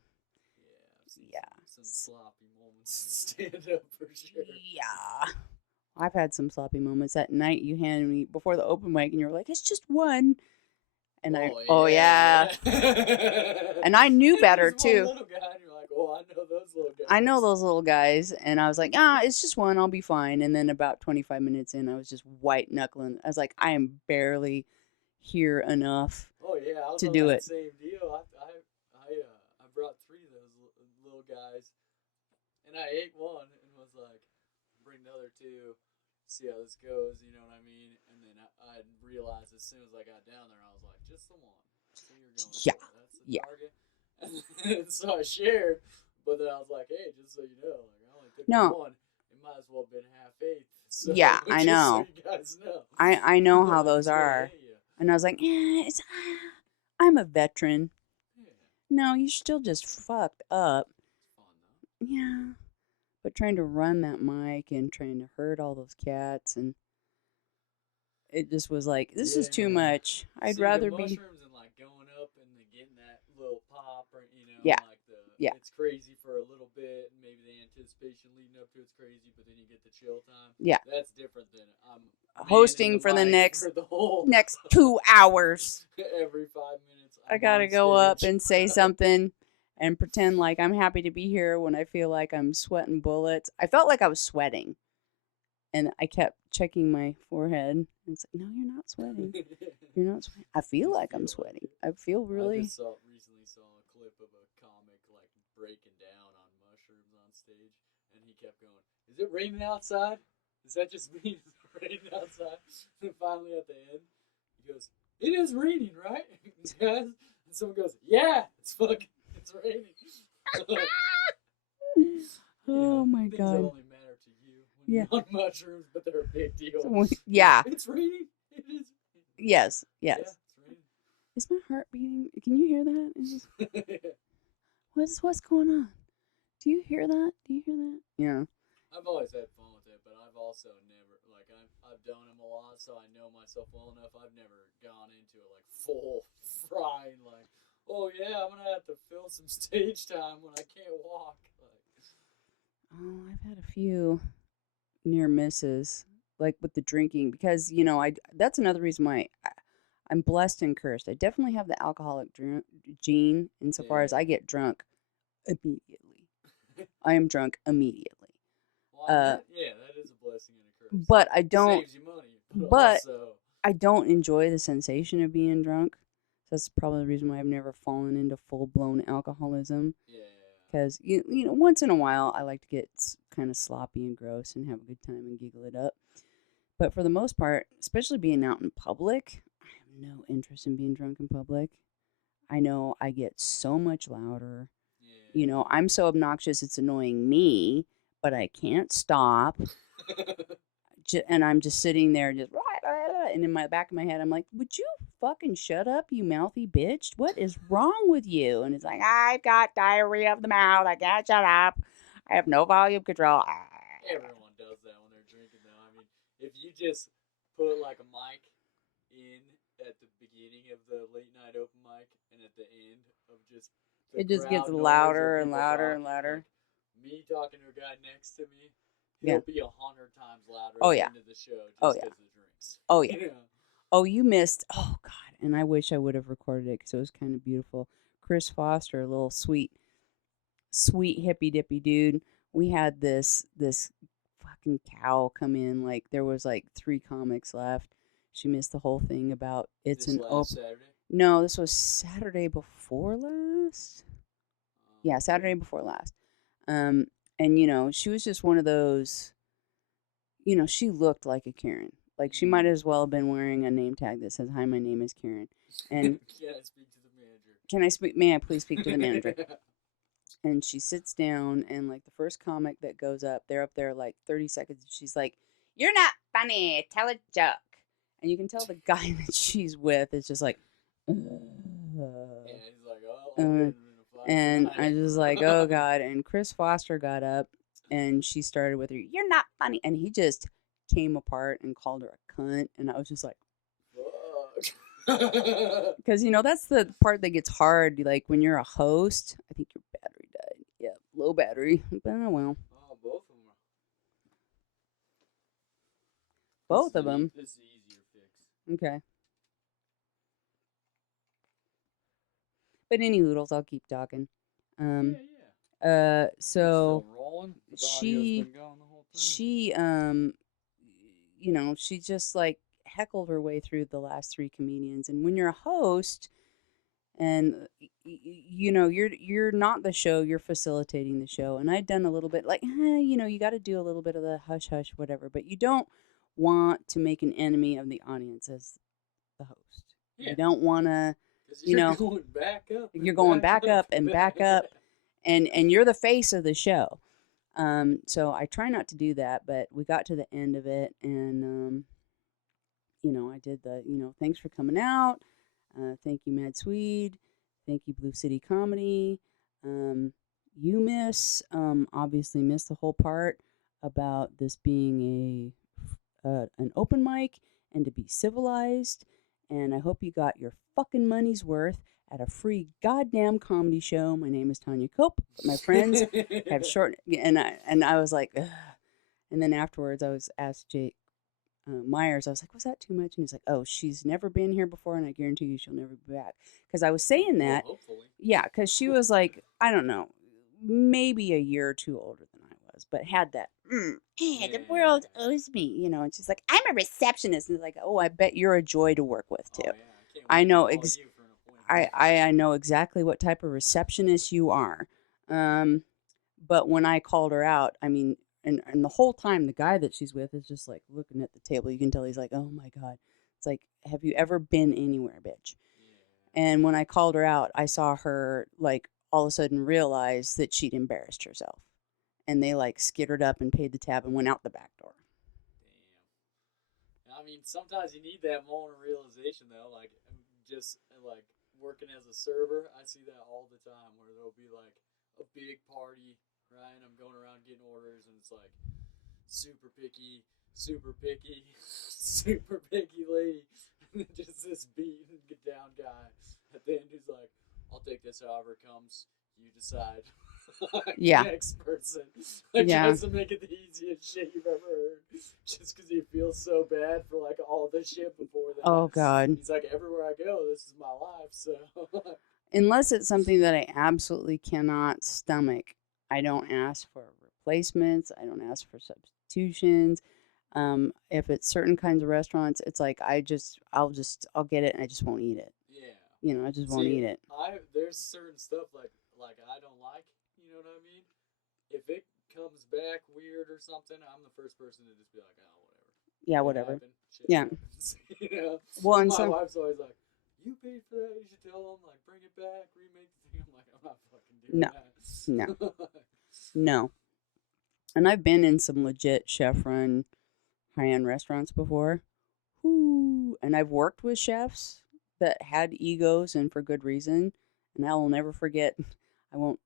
Yeah. Some sloppy moments in stand-up for sure. Yeah. I've had some sloppy moments. That night you handed me before the open mic and you were like, it's just one. And and I knew better too. Little guy, and you're like, oh, I know those little guys. I know those little guys. And I was like, it's just one. I'll be fine. And then about 25 minutes in, I was just white knuckling. I was like, I am barely here enough to do it. Same deal. I brought 3 of those little guys, and I ate one and was like, bring the other 2, see how this goes, you know what I mean? And then I realized as soon as I got down there, I was like, just the one. So you're going, that's the target. And so I shared, but then I was like, hey, just so you know, like I only took one. It might as well have been half-8. So, yeah, I know. So you guys know. I know how those are. And I was like, I'm a veteran. Yeah. No, you're still just fucked up. It's fun, though. Yeah. But trying to run that mic and trying to herd all those cats, and it just was like, this is too much. I'd rather the be mushrooms and like going up and getting that little pop, or yeah. like it's crazy for a little bit, and maybe the anticipation leading up to it's crazy, but then you get the chill time. Yeah, that's different than I'm hosting for the next 2 hours. Every 5 minutes, I gotta go up and say something and pretend like I'm happy to be here when I feel like I'm sweating bullets. I felt like I was sweating. And I kept checking my forehead. And it's like, no, you're not sweating. You're not sweating. I feel like I'm sweating. I feel really. I just recently saw a clip of a comic like breaking down on mushrooms on stage, and he kept going, "Is it raining outside? Does that just mean it's raining outside?" And finally, at the end, he goes, "It is raining, right?" And someone goes, "Yeah, it's raining." Oh my god. Yeah. On mushrooms, but they're a big deal. Yeah. It's raining. It is. Yes. Yeah, it's raining. Is my heart beating? Can you hear that? What's going on? Do you hear that? Yeah. I've always had fun with it, but I've also never I've done them a lot, so I know myself well enough. I've never gone into it like full frying, like, oh yeah, I'm gonna have to fill some stage time when I can't walk. Oh, I've had a few near misses, like with the drinking, because that's another reason why I'm blessed and cursed. I definitely have the alcoholic gene insofar as I get drunk immediately. I am drunk immediately. Well, that is a blessing and a curse. But I don't. It saves you money, but also, I don't enjoy the sensation of being drunk. That's probably the reason why I've never fallen into full blown alcoholism. Yeah. Because once in a while, I like to get kind of sloppy and gross and have a good time and giggle it up. But for the most part, especially being out in public, I have no interest in being drunk in public. I know I get so much louder. Yeah. I'm so obnoxious, it's annoying me, but I can't stop. And I'm just sitting there, and in my back of my head, I'm like, would you fucking shut up, you mouthy bitch? What is wrong with you? And it's like, I've got diarrhea of the mouth. I can't shut up. I have no volume control. Everyone does that when they're drinking, though. I mean, if you just put like a mic in at the beginning of the late night open mic and at the end of just the it just gets louder and louder and louder. Like me talking to a guy next to me, he'll be 100 times louder at the end of the show just because of the drinks. Oh, yeah. Oh, you missed. Oh, God. And I wish I would have recorded it because it was kind of beautiful. Chris Foster, a little sweet hippy dippy dude. We had this fucking cow come in. Like, there was like 3 comics left. She missed the whole thing about it's an open. Saturday? No, this was Saturday before last. Yeah, Saturday before last. And she was just one of those. She looked like a Karen. Like, she might as well have been wearing a name tag that says, "Hi, my name is Karen." And can I speak to the manager? May I please speak to the manager? And she sits down, and like the first comic that goes up, they're up there like 30 seconds. She's like, "You're not funny. Tell a joke." And you can tell the guy that she's with is just like, and he's like, "Oh." And I was like, "Oh God!" And Chris Foster got up, and she started with her, "You're not funny," and he just came apart and called her a cunt, and I was just like, "Fuck," because that's the part that gets hard. Like when you're a host, I think your battery died. Yeah, low battery, but oh well. Oh, both of them. Both of them. This is the easier fix. Okay. But any hoodles, I'll keep talking. So she just like heckled her way through the last 3 comedians. And when you're a host, and you're not the show, you're facilitating the show. And I'd done a little bit like, you got to do a little bit of the hush hush, whatever. But you don't want to make an enemy of the audience as the host. Yeah. You don't want to. you know, going back up. you're going back up and back up, and you're the face of the show. So I try not to do that, but we got to the end of it, and I did the, thanks for coming out. Thank you, Mad Swede. Thank you, Blue City Comedy. You obviously missed the whole part about this being an open mic and to be civilized. And I hope you got your fucking money's worth at a free goddamn comedy show. My name is Tanya Cope. My friends have short, and I was like, ugh. And then afterwards, I was asked Jake Myers. I was like, was that too much? And he's like, oh, she's never been here before, and I guarantee you she'll never be back. Because I was saying that, hopefully. Yeah, because she was like, I don't know, maybe a year or two older than I was, but had that, the world owes me, and she's like, I'm a receptionist. And it's like, oh, I bet you're a joy to work with too. Oh, yeah. I know I I know exactly what type of receptionist you are. But when I called her out, I mean, and the whole time the guy that she's with is just like looking at the table. You can tell he's like, oh my God. It's like, have you ever been anywhere, bitch? Yeah. And when I called her out, I saw her like all of a sudden realize that she'd embarrassed herself. And they like skittered up and paid the tab and went out the back door. Damn. I mean, sometimes you need that moment of realization though. Like, just like working as a server, I see that all the time where there'll be like a big party, right? And I'm going around getting orders, and it's like super picky, super picky, super picky lady, and then just this beaten down guy at the end who's like, "I'll take this however it comes. You decide." Yeah. Next person. Like, tries to make it the easiest shit you've ever heard, just because he feels so bad for like all the shit before that. Oh God. He's like, everywhere I go, this is my life. So. Unless it's something that I absolutely cannot stomach, I don't ask for replacements. I don't ask for substitutions. If it's certain kinds of restaurants, it's like I'll get it and I just won't eat it. Yeah. I just won't eat it. There's certain stuff like I don't like. You know what I mean? If it comes back weird or something, I'm the first person to just be like, oh, whatever. Yeah, whatever. Yeah. Well, and my wife's always like, you paid for that. You should tell them, like, bring it back, remake the thing. I'm like, I'm not fucking doing that. No. And I've been in some legit chef-run high-end restaurants before. Ooh. And I've worked with chefs that had egos and for good reason. And I will never forget. I won't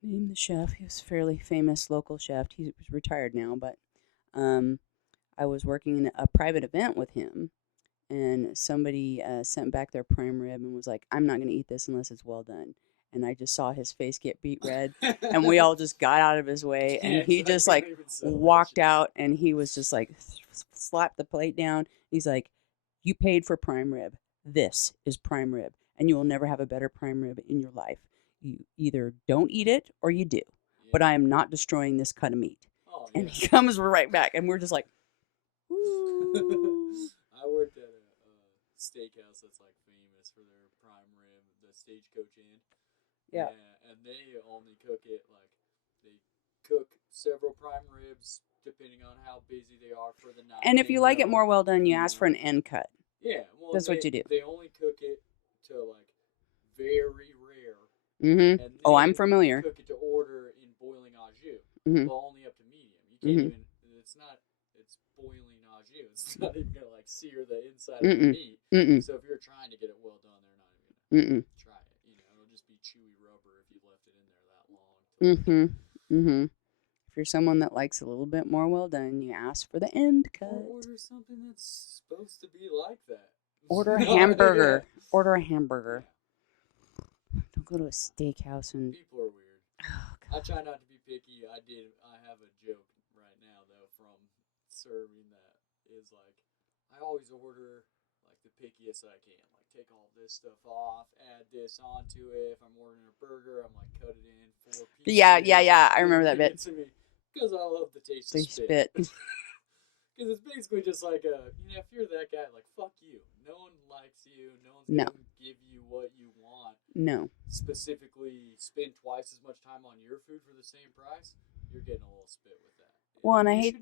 name the chef. He was a fairly famous local chef. He's retired now, but I was working in a private event with him, and somebody sent back their prime rib and was like, I'm not going to eat this unless it's well done. And I just saw his face get beet red, and we all just got out of his way, and he just like walked out, and he was just like slapped the plate down. He's like, you paid for prime rib. This is prime rib, and you will never have a better prime rib in your life. You either don't eat it or you do. Yeah. But I am not destroying this cut of meat. Oh, yeah. And he comes right back, and we're just like, ooh. I worked at a steakhouse that's like famous for their prime rib, the Stagecoach Inn. Yeah. And they only cook it like they cook several prime ribs depending on how busy they are for the night. And if you like it more well done, you ask for an end cut. Yeah, well, that's what you do. They only cook it to like very rare. Mm-hmm. Oh, I'm familiar. Cook it to order in boiling au jus, but only up to medium. You can't even. It's boiling au jus. It's not even gonna like sear the inside of the meat. So if you're trying to get it well done, they're not even gonna try it. It'll just be chewy rubber if you left it in there that long. If you're someone that likes a little bit more well done, you ask for the end cut. Or order something that's supposed to be like that. Order a hamburger. Order a hamburger. Don't go to a steakhouse and. People are weird. Oh, God. I try not to be picky. I have a joke right now though from serving that is like I always order like the pickiest I can. Like take all this stuff off, add this onto it. If I'm ordering a burger, I'm like cut it in 4 pieces. Yeah. I remember that bit. Because I love the taste of spit. Because it's basically just like if you're that guy, like fuck you. No one likes you. No one's gonna give you what you want. No. Specifically, spend twice as much time on your food for the same price. You're getting a little spit with that. Well, and I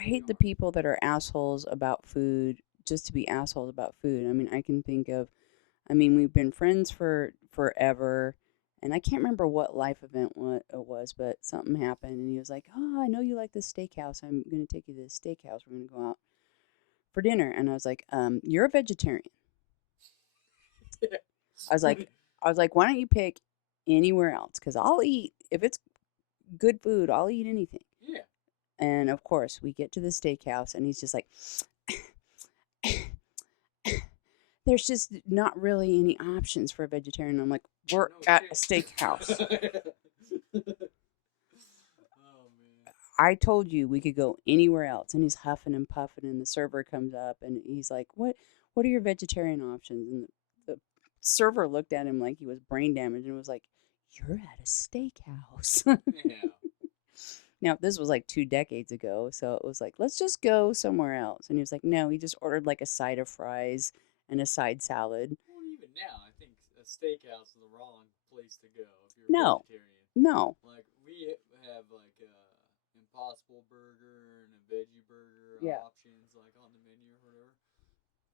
hate the people that are assholes about food just to be assholes about food. I mean, I can think of I mean, we've been friends for forever. And I can't remember what life event it was, but something happened. And he was like, "Oh, I know you like this steakhouse. I'm going to take you to this steakhouse. We're going to go out for dinner." And I was like, "You're a vegetarian." I was like, "Why don't you pick anywhere else? Because I'll eat, if it's good food, I'll eat anything." Yeah. And of course, we get to the steakhouse, and he's just like, "There's just not really any options for a vegetarian." I'm like, "We're at a steakhouse." Oh man. I told you we could go anywhere else. And he's huffing and puffing, and the server comes up, and he's like, What are your vegetarian options?" And the server looked at him like he was brain damaged and was like, "You're at a steakhouse." Yeah. Now, this was like 2 decades ago, so it was like, "Let's just go somewhere else." And he was like, "No," he just ordered like a side of fries and a side salad. Well, even now, I think a steakhouse is the wrong place to go if you're a No, vegetarian. no. Like we have like a Impossible Burger and a veggie burger Yeah. options like on the menu or whatever,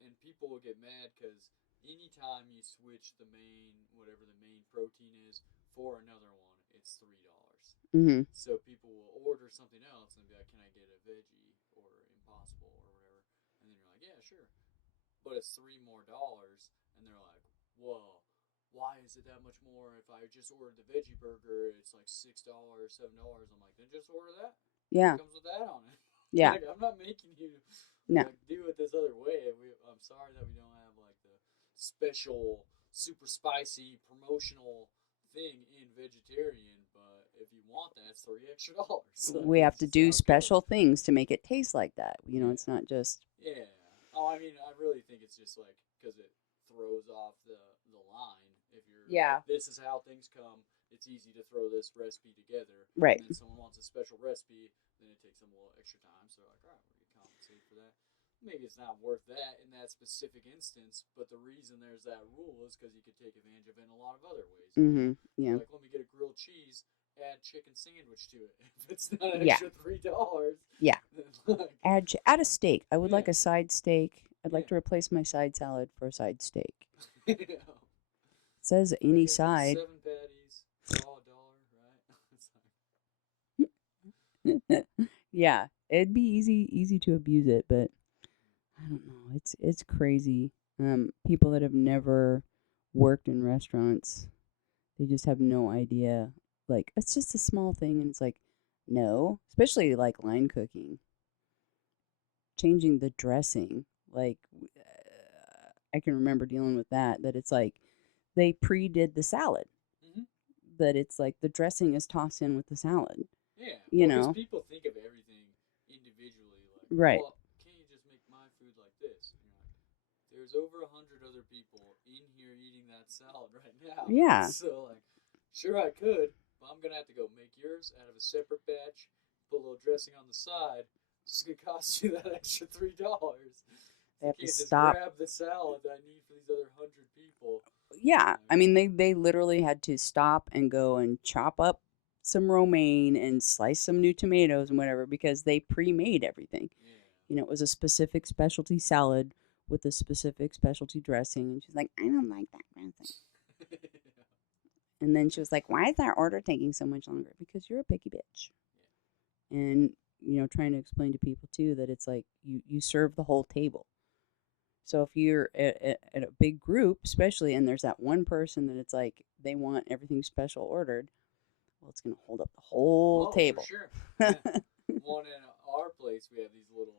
and people will get mad because anytime you switch the main whatever the main protein is for another one, it's $3. Mm-hmm. So people will order something else and be like, "Can I get a veggie or Impossible or whatever?" And then you're like, "Yeah, sure." But it's $3 more, and they're like, "Whoa, why is it that much more? If I just ordered the veggie burger, it's like $6, $7." I'm like, "Then just order that. Yeah. It comes with that on it." Yeah. Like, I'm not making you No. like do it this other way. I'm sorry that we don't have like the special, super spicy promotional thing in vegetarian, but if you want that, it's $3 extra. We have to do Sounds special good. things to make it taste like that. Yeah. It's not just. Yeah. Oh, I mean, I really think it's just like because it throws off the line. If you're Yeah. like, this is how things come. It's easy to throw this recipe together. Right. And then someone wants a special recipe, then it takes them a little extra time. So like, all right, we're gonna compensate for that. Maybe it's not worth that in that specific instance, but the reason there's that rule is because you could take advantage of it in a lot of other ways. Mm-hmm. Yeah. Like, let me get a grilled cheese, add chicken sandwich to it. If it's not an Yeah. extra $3, Yeah. then like, Add a steak. I would like Yeah. a side steak. I'd like Yeah. to replace my side salad for a side steak. you It says any get side. 7 patties, all $1, right? It's like, Yeah, it'd be easy to abuse it, but I don't know. It's crazy. People that have never worked in restaurants, they just have no idea. Like, it's just a small thing, and it's like, no, especially like line cooking, changing the dressing. Like, I can remember dealing with that. That it's like they pre-did the salad. Mhm. That it's like the dressing is tossed in with the salad. Yeah, You because know, people think of everything individually. Like, right? well, can't you just make my food like this? And you're like, there's over 100 other people in here eating that salad right now. Yeah. So like, sure I could, but I'm gonna have to go make yours out of a separate batch, put a little dressing on the side. It's gonna cost you that extra $3. They You have can't to just stop. grab the salad that I need for these other 100 people. Yeah, I mean they literally had to stop and go and chop up some romaine and slice some new tomatoes and whatever because they pre-made everything. Yeah. It was a specific specialty salad with a specific specialty dressing, and she's like, "I don't like that dressing." And then she was like, "Why is our order taking so much longer?" Because you're a picky bitch. And trying to explain to people too that it's like you serve the whole table. So if you're at a big group, especially, and there's that one person that it's like they want everything special ordered, well, it's going to hold up the whole table. For sure. Yeah. One in our place, we have these little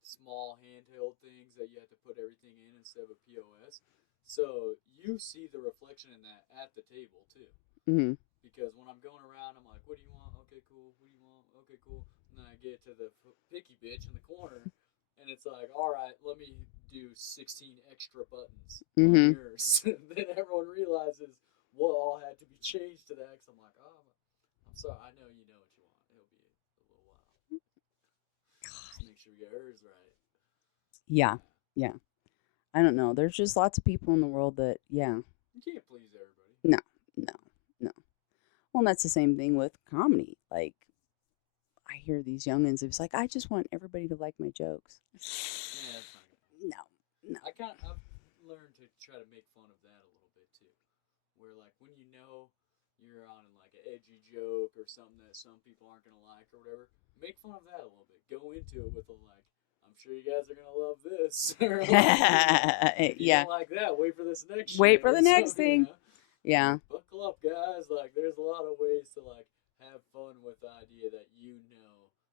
small handheld things that you have to put everything in instead of a POS. So you see the reflection in that at the table too. Mm-hmm. Because when I'm going around, I'm like, "What do you want? Okay, cool. What do you want? Okay, cool." And then I get to the picky bitch in the corner, and it's like, "All right, let me do 16 extra buttons on yours." Then everyone realizes what all had to be changed to that. Cause I'm like, "Oh, I'm sorry. I know you know what you want. It'll be a little while. Just make sure we get hers right." Yeah. I don't know. There's just lots of people in the world that, You can't please everybody. No. Well, and that's the same thing with comedy. Like, I hear these youngins, it's like, I just want everybody to like my jokes. Yeah, that's not good. No. I've learned to try to make fun of that a little bit too. Where like when you know you're on like an edgy joke or something that some people aren't gonna like or whatever, make fun of that a little bit. Go into it with a like, I'm sure you guys are gonna love this. Or like, if you don't like that, wait for this next. Wait for the next thing. Yeah. Buckle up, guys. Like, there's a lot of ways to like have fun with the idea that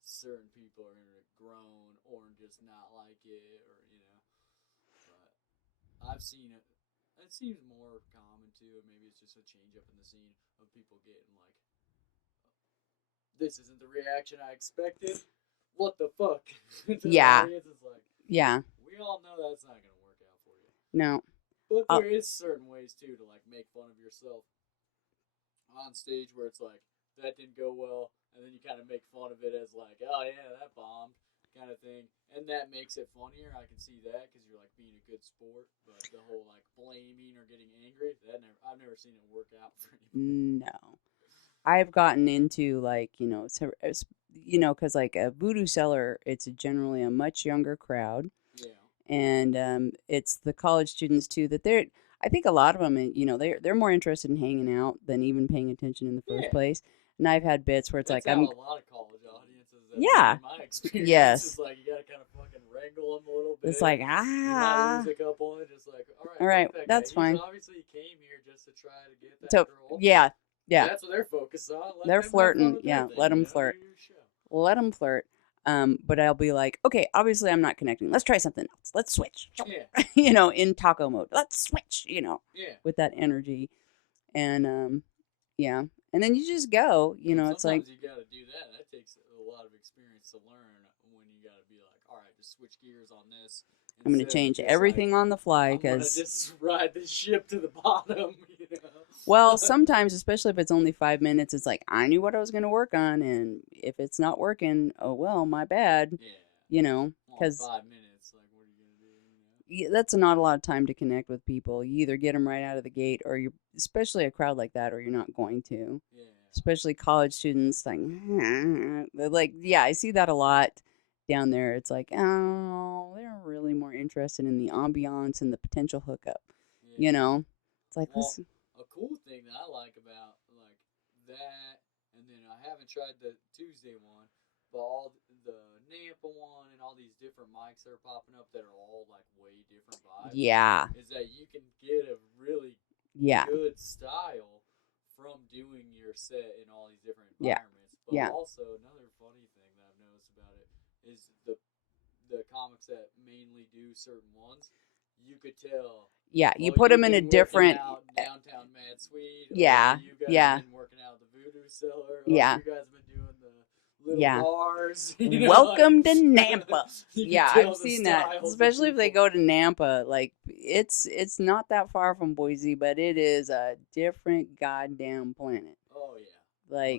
certain people are gonna groan or just not like it, or But I've seen it. It seems more common too. Maybe it's just a change up in the scene of people getting like, "This isn't the reaction I expected. What the fuck?" Yeah. It's like, yeah. We all know that's not gonna work out for you. No. But there is certain ways too to like make fun of yourself on stage where it's like that didn't go well, and then you kind of make fun of it as like, oh yeah, that bombed, kind of thing, and that makes it funnier. I can see that because you're like being a good sport. But the whole like blaming or getting angry, I've never seen it work out for anybody. No, I've gotten into like because like a voodoo seller, it's generally a much younger crowd. Yeah. And it's the college students too that I think a lot of them, they're more interested in hanging out than even paying attention in the first place. And I've had bits where it's That's like how a lot of college audiences. Yeah. In my experience, Yes. It's like you gotta kind of fucking wrangle them a little bit. It's like You might lose a couple, and just like, all right, that's fine. Obviously, he came here just to try to get that So girl. yeah. That's what they're focused on. They're flirting. Yeah, let them flirt. Let them flirt. But I'll be like, okay, obviously I'm not connecting. Let's try something else. Let's switch. Yeah. In taco mode. Let's switch. Yeah. With that energy, and yeah, and then you just go. It's like sometimes you got to do that. That takes a lot of experience to learn when you got to be like, all right, just switch gears on this. I'm going to change everything on the fly I'm gonna because just ride this ship to the bottom. Well, sometimes, especially if it's only 5 minutes, it's like I knew what I was going to work on, and if it's not working, oh well, my bad. Yeah. Because 5 minutes, like what are you gonna do? That's not a lot of time to connect with people. You either get them right out of the gate, or you, especially a crowd like that, or you're not going to. Yeah. Especially college students, like yeah, I see that a lot down there. It's like, oh, they're really more interested in the ambiance and the potential hookup. Yeah. It's like this. A cool thing that I like about like that, and then I haven't tried the Tuesday one, but all the Nampa one and all these different mics that are popping up that are all like way different vibes. Yeah. Is that you can get a really good style from doing your set in all these different environments. But also another funny thing that I've noticed about it is the comics that mainly do certain ones. You could tell. Yeah, you put them in a different downtown Mad Sweet. Yeah, you guys have been working out the Voodoo Cellar. You guys have been doing the little bars. Welcome to Nampa. Yeah, I've seen that. Especially if they go to Nampa, like it's not that far from Boise, but it is a different goddamn planet. Oh yeah.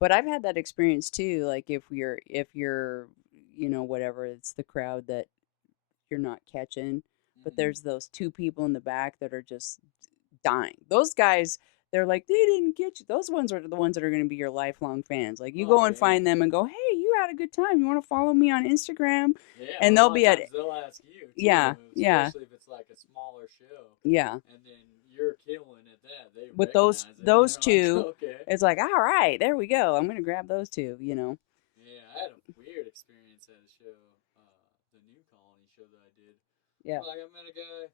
But I've had that experience too. Like if you're whatever, it's the crowd that you're not catching. But there's those two people in the back that are just dying. Those guys, they're like, they didn't get you. Those ones are the ones that are going to be your lifelong fans. Like you go and find them and go, hey, you had a good time. You want to follow me on Instagram? Yeah, and they'll be they'll ask you. Too, especially if it's like a smaller show. Yeah. And then you're killing at that. They with those two, like, okay. It's like, all right, there we go. I'm going to grab those two. Yeah, I had a weird experience at a show, the New Colony show that I did. Yeah. Like I met a guy,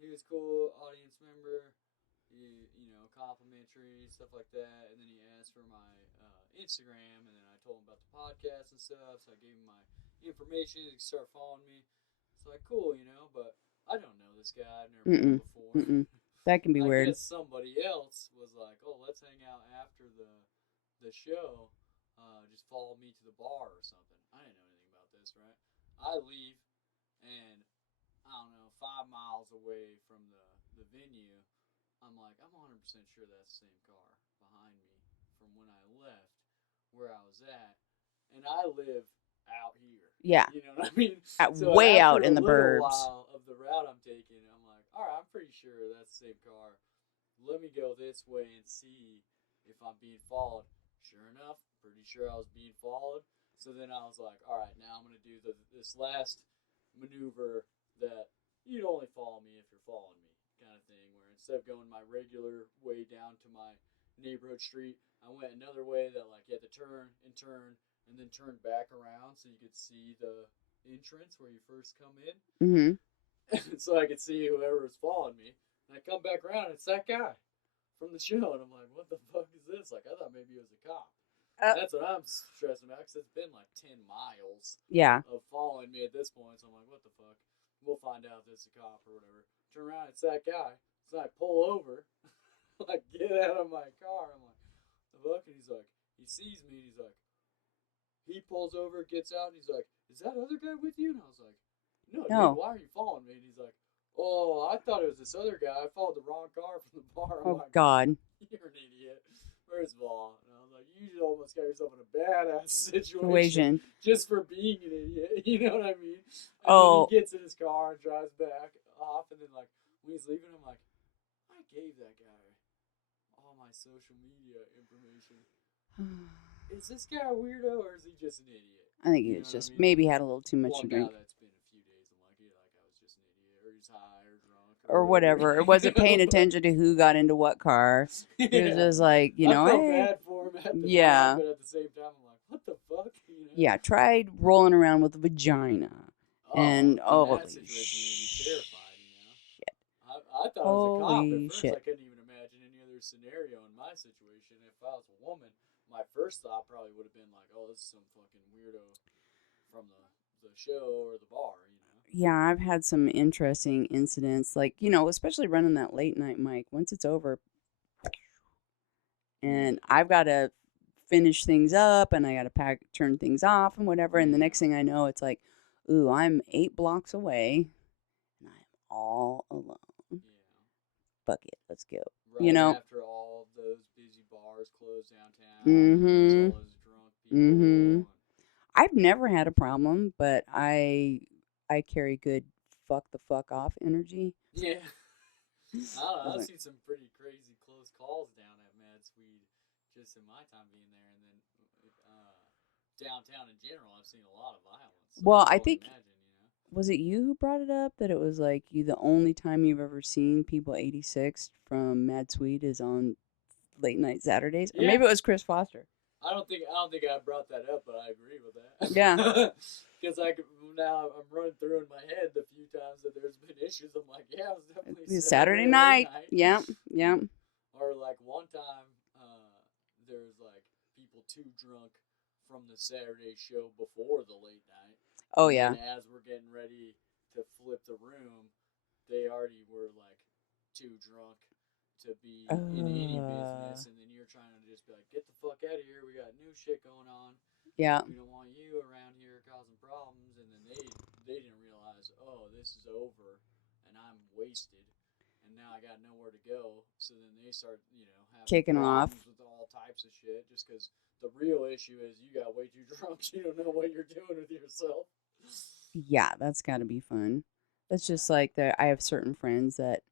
he was cool, audience member, complimentary, stuff like that, and then he asked for my Instagram, and then I told him about the podcast and stuff, so I gave him my information, he could start following me. It's like, cool, but I don't know this guy, I've never met him before. That can be weird. I guess somebody else was like, oh, let's hang out after the show, just follow me to the bar or something. I didn't know anything about this, right? I leave, and I don't know, 5 miles away from the venue, I'm like, I'm 100% sure that's the same car behind me from when I left where I was at. And I live out here. Yeah. You know what I mean? Way out in the burbs. While of the route I'm taking, I'm like, all right, I'm pretty sure that's the same car. Let me go this way and see if I'm being followed. Sure enough, pretty sure I was being followed. So then I was like, all right, now I'm going to do this last maneuver that you'd only follow me if you're following me, kind of thing. Where instead of going my regular way down to my neighborhood street, I went another way that like you had to turn, and then turn back around so you could see the entrance where you first come in. Mm-hmm. So I could see whoever was following me. And I come back around, and it's that guy from the show, and I'm like, what the fuck is this? Like, I thought maybe it was a cop. That's what I'm stressing about, because it's been like 10 miles of following me at this point, so I'm like, what the fuck? We'll find out if it's a cop or whatever. Turn around, it's that guy. So I pull over, like, get out of my car. I'm like, the fuck? And he's like, he sees me, and he's like, he pulls over, gets out, and he's like, is that other guy with you? And I was like, no, dude, why are you following me? And he's like, oh, I thought it was this other guy. I followed the wrong car from the bar. I'm like, God. You're an idiot. First of all, and I was like, you almost got yourself in a badass situation just for being an idiot. You know what I mean? And then he gets in his car and drives back off, and then like when he's leaving, I'm like, I gave that guy all my social media information. Is this guy a weirdo or is he just an idiot? I think he was just maybe had a little too much to drink. Now that's been a few days. I'm like, yeah, like I was just an idiot, or he's high or drunk or whatever. It wasn't paying attention to who got into what car. It was just like, you know, I felt bad for him at the time, but at the same time, I'm like, what the fuck? You know? Yeah, tried rolling around with a vagina. And that situation made me terrified, you know? Shit. I thought it was a cop at first. I couldn't even imagine any other scenario in my situation. If I was a woman, my first thought probably would have been like, oh, this is some fucking weirdo from the show or the bar, you know? Yeah, I've had some interesting incidents, like, you know, especially running that late night mic. Once it's over, and I've got to finish things up, and I got to turn things off and whatever, and the next thing I know, it's like, ooh, I'm 8 blocks away, and I'm all alone. Yeah. Fuck it, let's go. Right, you know? After all those busy bars close downtown, all those drunk people. I've never had a problem, but I carry good fuck the fuck off energy. Yeah. I don't know. I've seen some pretty crazy close calls down at Mad Swede just in my time being there, and then downtown in general, I've seen a lot of violence. So well, I think imagine, you know? Was it you who brought it up that it was like the only time you've ever seen people 86 from Mad Swede is on late night Saturdays, or maybe it was Chris Foster. I don't think I brought that up, but I agree with that. Yeah. Because now I'm running through in my head the few times that there's been issues. I'm like, yeah, it was definitely Saturday night. Yeah. Or like one time, there's like people too drunk from the Saturday show before the late night. Oh yeah. And as we're getting ready to flip the room, they already were like too drunk to be in any business, and then you're trying to just be like, get the fuck out of here, we got new shit going on. Yeah. We don't want you around here causing problems. And then they didn't realize, oh, this is over and I'm wasted and now I got nowhere to go. So then they start, you know, having kicking off with all types of shit, just because the real issue is you got way too drunk, you don't know what you're doing with yourself. Yeah, that's got to be fun. That's just like I have certain friends that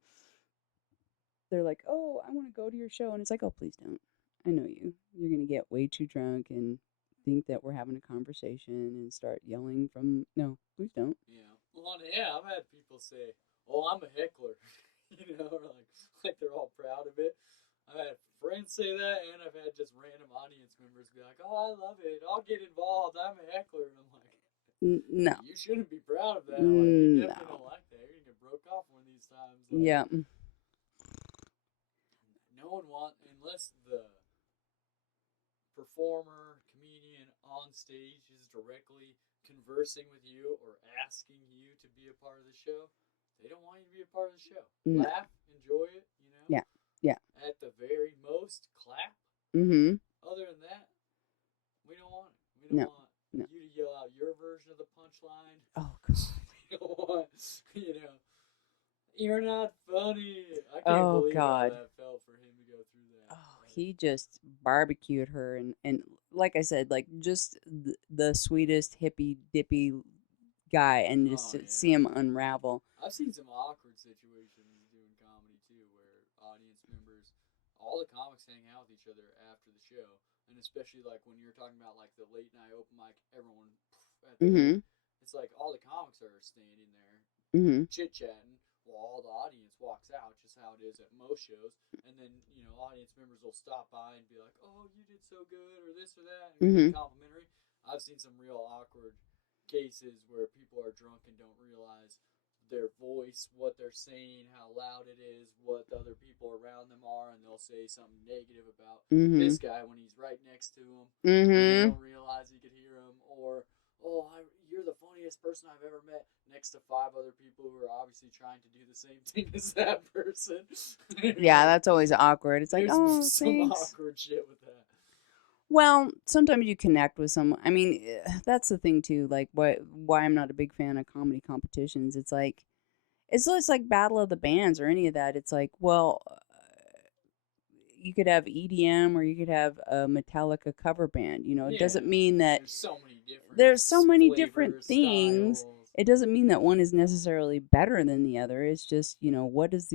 they're like, oh, I want to go to your show. And it's like, oh, please don't. I know you. You're going to get way too drunk and think that we're having a conversation and start yelling from, no, please don't. Yeah. Well, yeah, I've had people say, oh, I'm a heckler. You know, or like they're all proud of it. I've had friends say that, and I've had just random audience members be like, oh, I love it. I'll get involved. I'm a heckler. And I'm like, no. You shouldn't be proud of that. Like, you definitely don't like that. You're going to get broke off one of these times. Like, yeah. No one wants, unless the performer, comedian on stage is directly conversing with you or asking you to be a part of the show, they don't want you to be a part of the show. No. Laugh, enjoy it, you know? Yeah. At the very most, clap. Mm-hmm. Other than that, we don't want it. We don't want you to yell out your version of the punchline. Oh, God. We don't want, you know, you're not funny. I can't believe how that felt for him to go through that. Oh, he just barbecued her. And like I said, like just the sweetest hippy dippy guy, and just to see him unravel. I've seen some awkward situations doing comedy too, where audience members, all the comics hang out with each other after the show, and especially like when you're talking about like the late night open mic, everyone at the end, it's like all the comics are standing there chit-chatting while all the audience walks out, just how it is at most shows. And then, audience members will stop by and be like, oh, you did so good, or this or that, and be complimentary. I've seen some real awkward cases where people are drunk and don't realize their voice, what they're saying, how loud it is, what the other people around them are, and they'll say something negative about this guy when he's right next to him, and they don't realize he could hear him, or you're the funniest person I've ever met, next to 5 other people who are obviously trying to do the same thing as that person. Yeah, that's always awkward. It's like, There's some thanks. awkward shit with that. Well, sometimes you connect with someone. I mean, that's the thing too. Like, why I'm not a big fan of comedy competitions. It's like, it's just like Battle of the Bands or any of that. It's like, well, you could have EDM or you could have a Metallica cover band. It doesn't mean that there's so many different things. Styles. It doesn't mean that one is necessarily better than the other. It's just, what is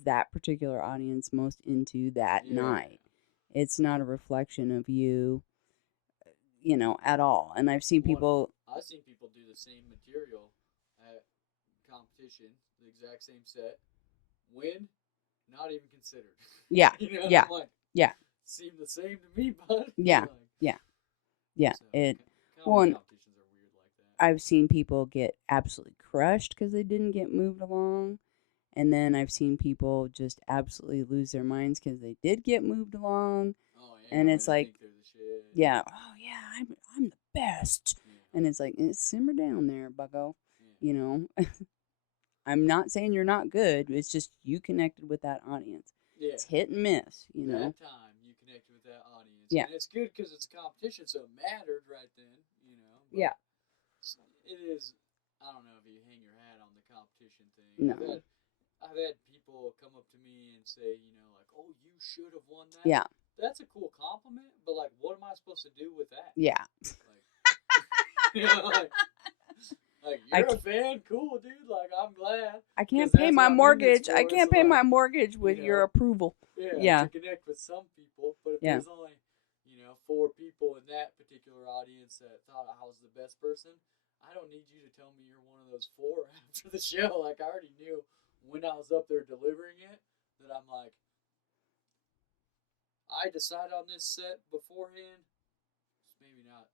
that particular audience most into that night? It's not a reflection of you, at all. And I've seen people do the same material at competition, the exact same set, win, not even considered. Yeah. Yeah. I'm like, yeah. Seem the same to me, bud. Yeah. Like, yeah. So, competitions are weird like that. I've seen people get absolutely crushed because they didn't get moved along. And then I've seen people just absolutely lose their minds because they did get moved along. Oh, yeah, and it's like, think they're the shit. Yeah, oh yeah, I'm the best. Yeah. And it's like, simmer down there, bucko. Yeah. I'm not saying you're not good. It's just you connected with that audience. Yeah. It's hit and miss, That time you connected with that audience. Yeah. And it's good because it's a competition, so it mattered right then, But yeah. It is, I don't know if you hang your hat on the competition thing. No. I've had people come up to me and say, like, oh, you should have won that. Yeah. That's a cool compliment, but, like, what am I supposed to do with that? Yeah. Like you're a fan? Cool, dude. Like, I'm glad. I can't pay my mortgage. I can't pay my mortgage with your approval. Yeah. To connect with some people, but if there's only, 4 people in that particular audience that thought I was the best person, I don't need you to tell me you're one of those 4 after the show. Like, I already knew when I was up there delivering it that I'm like, I decide on this set beforehand. It's maybe not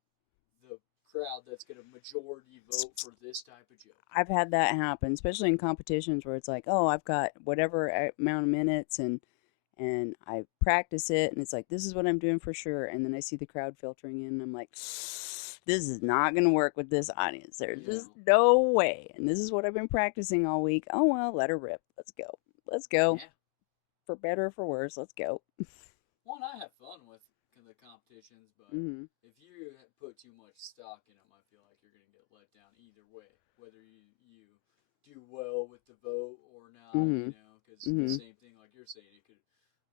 the crowd that's going to majority vote for this type of joke. I've had that happen, especially in competitions where it's like, oh, I've got whatever amount of minutes and I practice it and it's like, this is what I'm doing for sure. And then I see the crowd filtering in and I'm like, this is not going to work with this audience. There's just no way. And this is what I've been practicing all week. Oh, well, let her rip. Let's go. Yeah. For better or for worse, let's go. Well, I have fun with the competitions, but if you put too much stock in them, I feel like you're going to get let down either way, whether you do well with the vote or not, because the same thing like you're saying, it could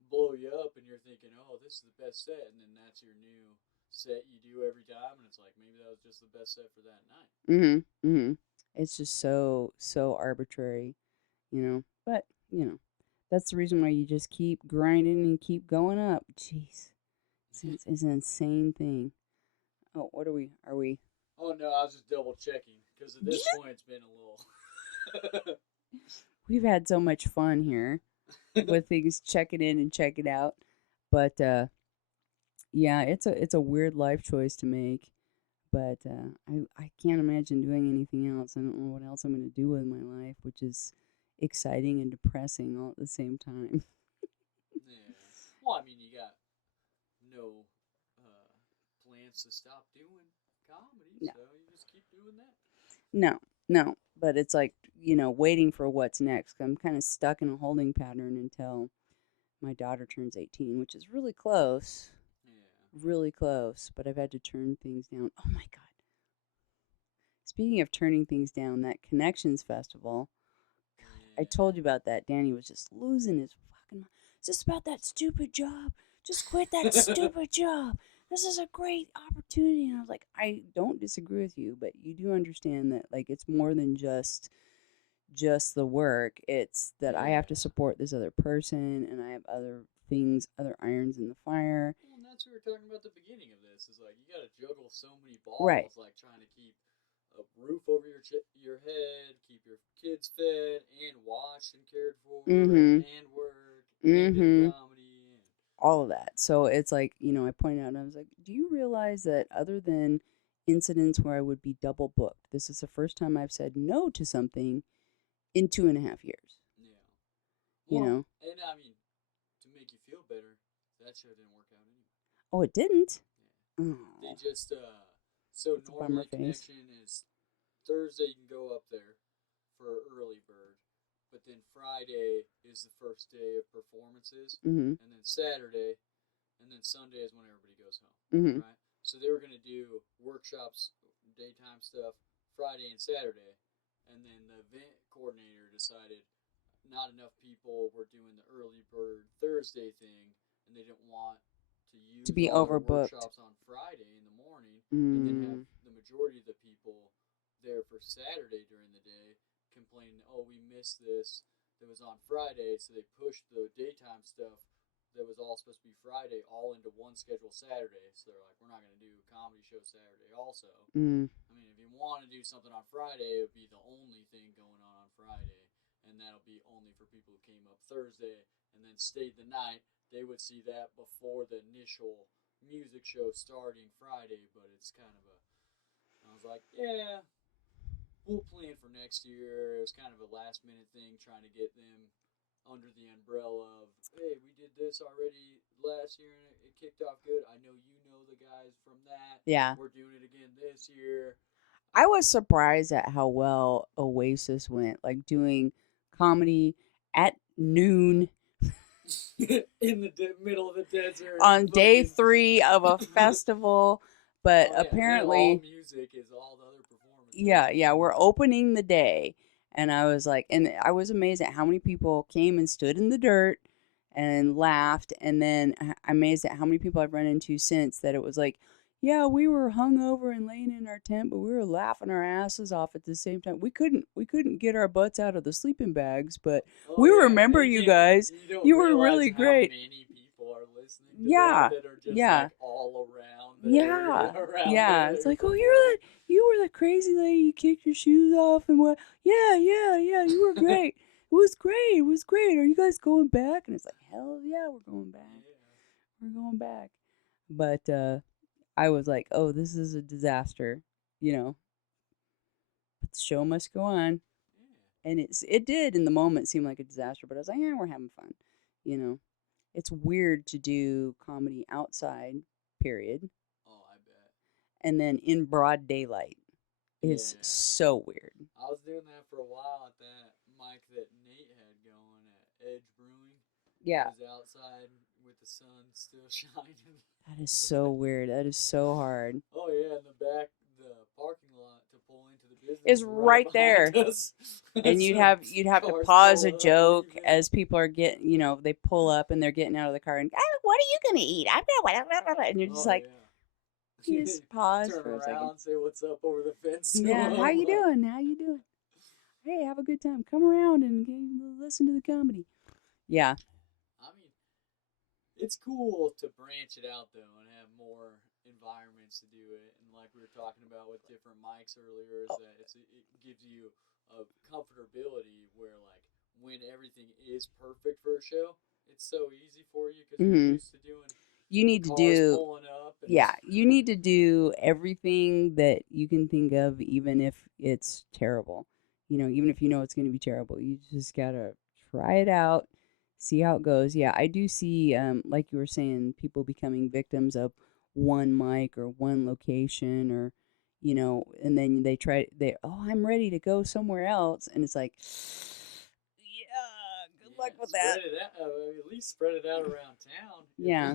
blow you up and you're thinking, oh, this is the best set, and then that's your new set you do every time, and it's like, maybe that was just the best set for that night. It's just so arbitrary, but, that's the reason why you just keep grinding and keep going up. Jeez. It's an insane thing. Oh, what are we? Oh, no, I was just double checking, because at this point it's been a little... We've had so much fun here with things checking in and checking out. But, yeah, it's a weird life choice to make. But I can't imagine doing anything else. I don't know what else I'm going to do with my life, which is exciting and depressing all at the same time. Yeah. Well, I mean, you got no plans to stop doing comedy, so you just keep doing that. No. But it's like, waiting for what's next. I'm kind of stuck in a holding pattern until my daughter turns 18, which is really close. Yeah. Really close. But I've had to turn things down. Oh, my God. Speaking of turning things down, that Connections Festival, God, I told you about that. Danny was just losing his fucking mind. It's just about that stupid job. Just quit that stupid job. This is a great opportunity. And I was like, I don't disagree with you, but you do understand that, like, it's more than just the work. It's that I have to support this other person, and I have other things, other irons in the fire. Well, and that's what we were talking about at the beginning of this. Is like, you got to juggle so many balls, right? Like trying to keep a roof over your head, keep your kids fed, and watched and cared for, Mm-hmm. and work, and do comedy. And all of that. So it's like, I pointed out, and I was like, do you realize that other than incidents where I would be double booked, this is the first time I've said no to something in 2.5 years. Yeah. You Well, know? and I mean, to make you feel better, that show didn't work out anyway. Oh, it didn't? Yeah. Oh. They just, so That's a bummer normally face. Connection is Thursday you can go up there for early bird, but then Friday is the first day of performances, Mm-hmm. and then Saturday, and then Sunday is when everybody goes home, Mm-hmm. right? So they were going to do workshops, daytime stuff, Friday and Saturday, and then the event coordinator decided not enough people were doing the early bird Thursday thing, and they didn't want to use To be all their overbooked. workshops on Friday in the morning, and then have the majority of the people there for Saturday during the day complaining, oh, we missed this that was on Friday, so they pushed the daytime stuff that was all supposed to be Friday all into one schedule Saturday. So they're like, we're not going to do a comedy show Saturday also. Mm. I mean, if you want to do something on Friday, it would be the only thing going on Friday, and that'll be only for people who came up Thursday and then stayed the night. They would see that before the initial music show starting Friday, but it's kind of I was like, yeah, we'll plan for next year. It was kind of a last minute thing, trying to get them under the umbrella of, hey, we did this already last year and it kicked off good. I know you know the guys from that. Yeah. We're doing it again this year. I was surprised at how well Oasis went, like doing comedy at noon in the middle of the desert on day 3 of a festival. But apparently, all music is all the other performances. Yeah, we're opening the day, and I was like, and I was amazed at how many people came and stood in the dirt and laughed, and then I'm amazed at how many people I've run into since that it was like, yeah, we were hungover and laying in our tent, but we were laughing our asses off at the same time. We couldn't get our butts out of the sleeping bags, but we remember you guys. You were really great. How many people are listening to Yeah, that are just yeah. like all around. Yeah. It's like, oh, you were the crazy lady. You kicked your shoes off and what? Yeah. You were great. It was great. Are you guys going back? And it's like, hell yeah, we're going back. Yeah. We're going back. But I was like, oh, this is a disaster, But the show must go on. Yeah. And it did in the moment seem like a disaster, but I was like, yeah, we're having fun. It's weird to do comedy outside, period. Oh, I bet. And then in broad daylight is so weird. I was doing that for a while at that mic that Nate had going at Edge Brewing. Yeah. It was outside with the sun still shining. That is so weird. That is so hard. Oh yeah, in the back, the parking lot to pull into the business is right there. And you'd have to pause a joke as people are getting, they pull up and they're getting out of the car and, what are you gonna eat? I'm gonna, and you're just like, you just pause turn for a around, second. say what's up over the fence. Yeah, how you doing? Hey, have a good time. Come around and listen to the comedy. Yeah. I mean, it's cool to branch it out though and have more environments to do it. And like we were talking about with different mics earlier, is that it gives you a comfortability where like when everything is perfect for a show, it's so easy for you because you're used to doing. You need to do. You need to do everything that you can think of, even if it's terrible. Even if you know it's going to be terrible, you just gotta try it out, see how it goes. Yeah, I do see, like you were saying, people becoming victims of one mic or one location, or and then I'm ready to go somewhere else, and it's like, yeah, good luck with that. At least spread it out around town. Yeah.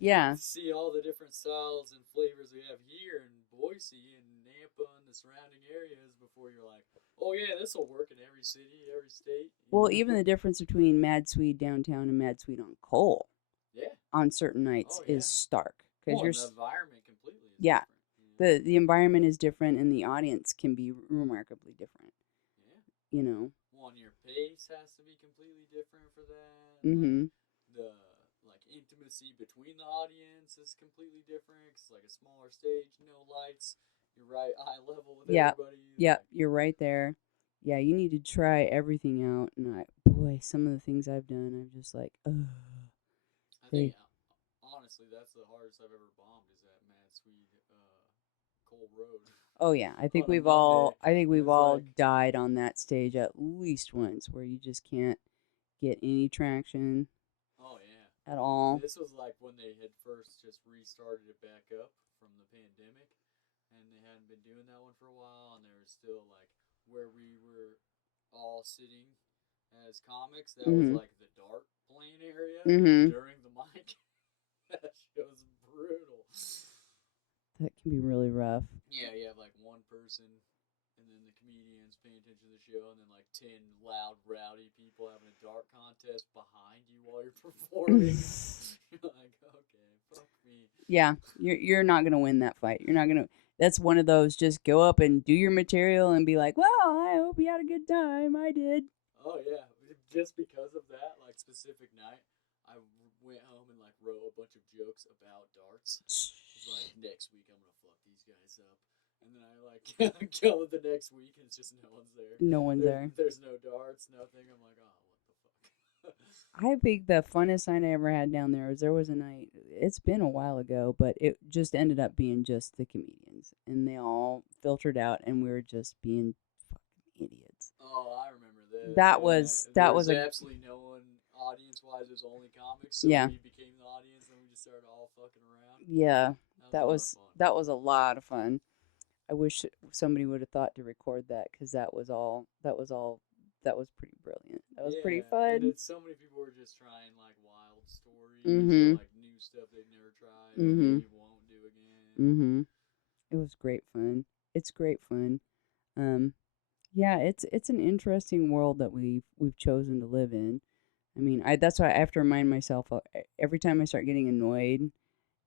Yeah. See all the different styles and flavors we have here in Boise and Nampa and the surrounding areas before you're like, oh yeah, this will work in every city, every state. Well, even the difference between Mad Swede downtown and Mad Swede on Cole. Yeah. On certain nights is stark. Because the environment completely is different. The environment is different, and the audience can be remarkably different. Yeah. Well, and your pace has to be completely different for that. Mm-hmm. The intimacy between the audience is completely different. It's like a smaller stage, no lights, you're right eye level with Yeah. everybody. Yep, you're right there. Yeah, you need to try everything out. And boy, some of the things I've done, I'm just like, ugh. I think honestly, that's the hardest I've ever bombed is that Mad Swede Cole Road. Oh yeah, I think we've all died on that stage at least once, where you just can't get any traction. Oh yeah. At all. This was like when they had first just restarted it back up from the pandemic, and they hadn't been doing that one for a while, and there was still like where we were all sitting as comics. That was like the dark plane area during the mic. That shit was brutal. That can be really rough. Yeah, you have like one person, and then the comedians paying attention to the show, and then like 10 loud, rowdy people having a dart contest behind you while you're performing. You're like, okay, fuck me. Yeah, you're not gonna win that fight. You're not gonna. That's one of those. Just go up and do your material and be like, well, I hope you had a good time. I did. Oh yeah, just because of that, like specific night, I went home and like wrote a bunch of jokes about darts. It's like next week I'm gonna fuck these guys up, and then I like go the next week and it's just no one's there. No one's there. There's no darts, nothing. I'm like, oh, what the fuck. I think the funnest night I ever had down there was a night. It's been a while ago, but it just ended up being just the comedians, and they all filtered out, and we were just being fucking idiots. Oh, I remember this. That was absolutely no one audience wise. There's only comics. So yeah. We became the audience, and we just started all fucking around. Yeah, that was a lot of fun. I wish somebody would have thought to record that, because that was pretty brilliant. That was pretty fun. And so many people were just trying like wild stories, or, like new stuff they've never tried, or maybe won't do again. It was great fun. It's great fun. Yeah, it's an interesting world that we've chosen to live in. I mean, that's why I have to remind myself every time I start getting annoyed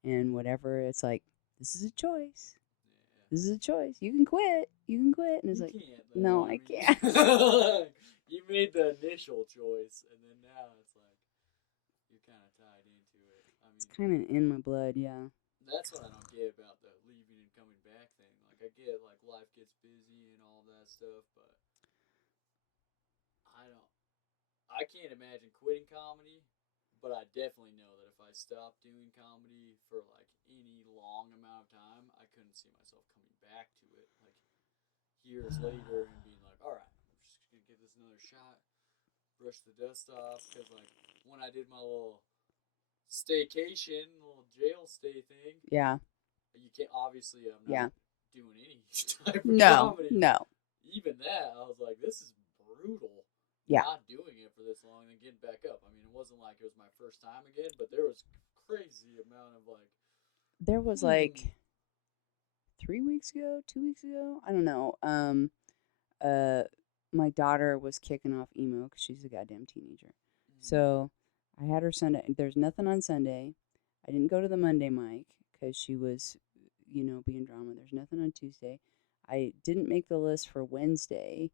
and whatever, it's like, this is a choice. This is a choice. You can quit. And it's no, I can't. You made the initial choice, and then now it's like you're kind of tied into it. I mean, it's kind of in my blood, yeah. That's what I don't get about the leaving and coming back thing. Like, I get like life gets busy and all that stuff, but I can't imagine quitting comedy. But I definitely know that if I stopped doing comedy for like any long amount of time, I couldn't see myself coming back to it like years later and being like, all right, I'm just gonna give this another shot, brush the dust off. Because like when I did my little staycation, little jail stay thing, yeah, you can't obviously I'm not doing any type of comedy. No. Even that, I was like, this is brutal. Yeah. Not doing it for this long and then getting back up. I mean, it wasn't like it was my first time again, but there was crazy amount of like. There was like 3 weeks ago, 2 weeks ago, I don't know. My daughter was kicking off emo because she's a goddamn teenager. So I had her Sunday. There's nothing on Sunday. I didn't go to the Monday mic because she was, being drama. There's nothing on Tuesday. I didn't make the list for Wednesday.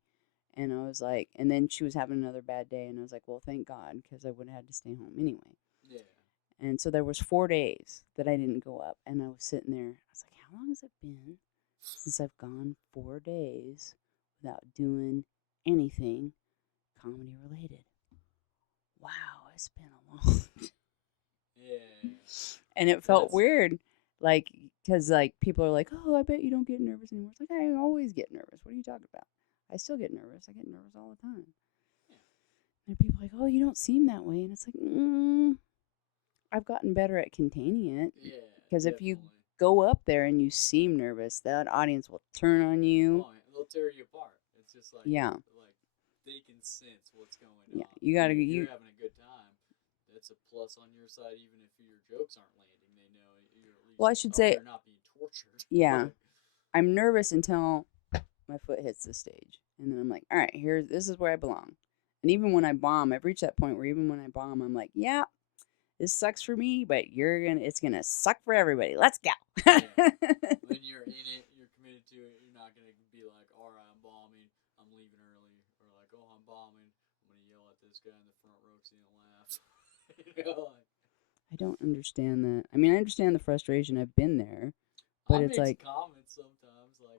And I was like, and then she was having another bad day, and I was like, well, thank God, because I would have had to stay home anyway. Yeah. And so there was 4 days that I didn't go up, and I was sitting there. I was like, how long has it been since I've gone 4 days without doing anything comedy related? Wow, it's been a long time. Yeah. And it felt weird, like, because like people are like, oh, I bet you don't get nervous anymore. It's like, I always get nervous. What are you talking about? I still get nervous. I get nervous all the time. Yeah. And people are like, oh, you don't seem that way. And it's like, I've gotten better at containing it. Yeah. Because if you go up there and you seem nervous, that audience will turn on you. Oh, they'll tear you apart. It's just like, like they can sense what's going on. Yeah, you gotta. You're having a good time. That's a plus on your side, even if your jokes aren't landing. They know you're at least. Well, I should say, you're not being tortured. Yeah, I'm nervous until my foot hits the stage, and then I'm like, all right, this is where I belong. And even when I bomb, I've reached that point where even when I bomb, I'm like, yeah, this sucks for me, but it's gonna suck for everybody. Let's go. Yeah. When you're in it, you're committed to it. You're not gonna be like, all right, I'm bombing, I'm leaving early, or like, oh, I'm bombing, I'm gonna yell at this guy in the front row so he don't laugh. I don't understand that. I mean, I understand the frustration. I've been there, but it's like comments sometimes like.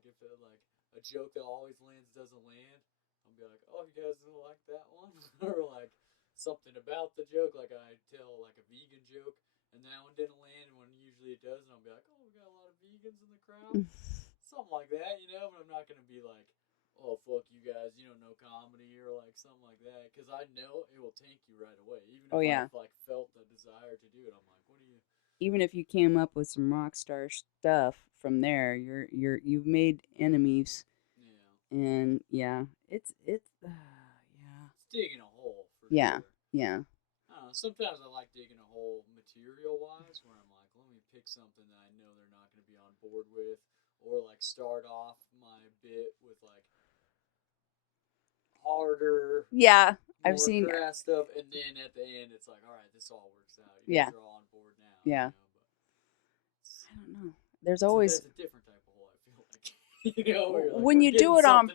joke that always lands doesn't land, I'll be like, oh, you guys didn't like that one? Or like something about the joke, like I tell like a vegan joke and that one didn't land, and when usually it does, and I'll be like, oh, we got a lot of vegans in the crowd. Something like that, you know, but I'm not going to be like, oh, fuck you guys, you don't know comedy, or like something like that, because I know it will tank you right away. Even if I've like felt the desire to do it, I'm like, what do you... Even if you came up with some rock star stuff from there, you've made enemies. Yeah. And yeah. It's digging a hole, for sure. Yeah. I don't know, sometimes I like digging a hole material-wise, where I'm like, let me pick something that I know they're not going to be on board with, or like start off my bit with like harder, I've seen crass stuff, and then at the end it's like, all right, this all works out. You guys are all on board now. Yeah. You know, but I don't know. There's always that's a different type of hole, I feel like. You know, where like, when you do it on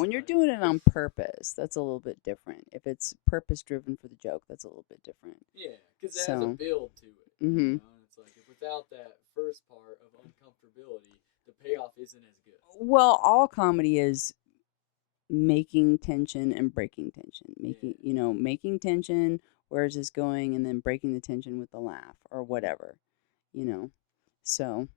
when you're like, doing it on purpose, that's a little bit different. If it's purpose driven for the joke, that's a little bit different. Yeah, because it has a build to it. Mm-hmm. You know? And it's like, if without that first part of uncomfortability, the payoff isn't as good. Well, all comedy is making tension and breaking tension. Making tension, where is this going, and then breaking the tension with a laugh or whatever. So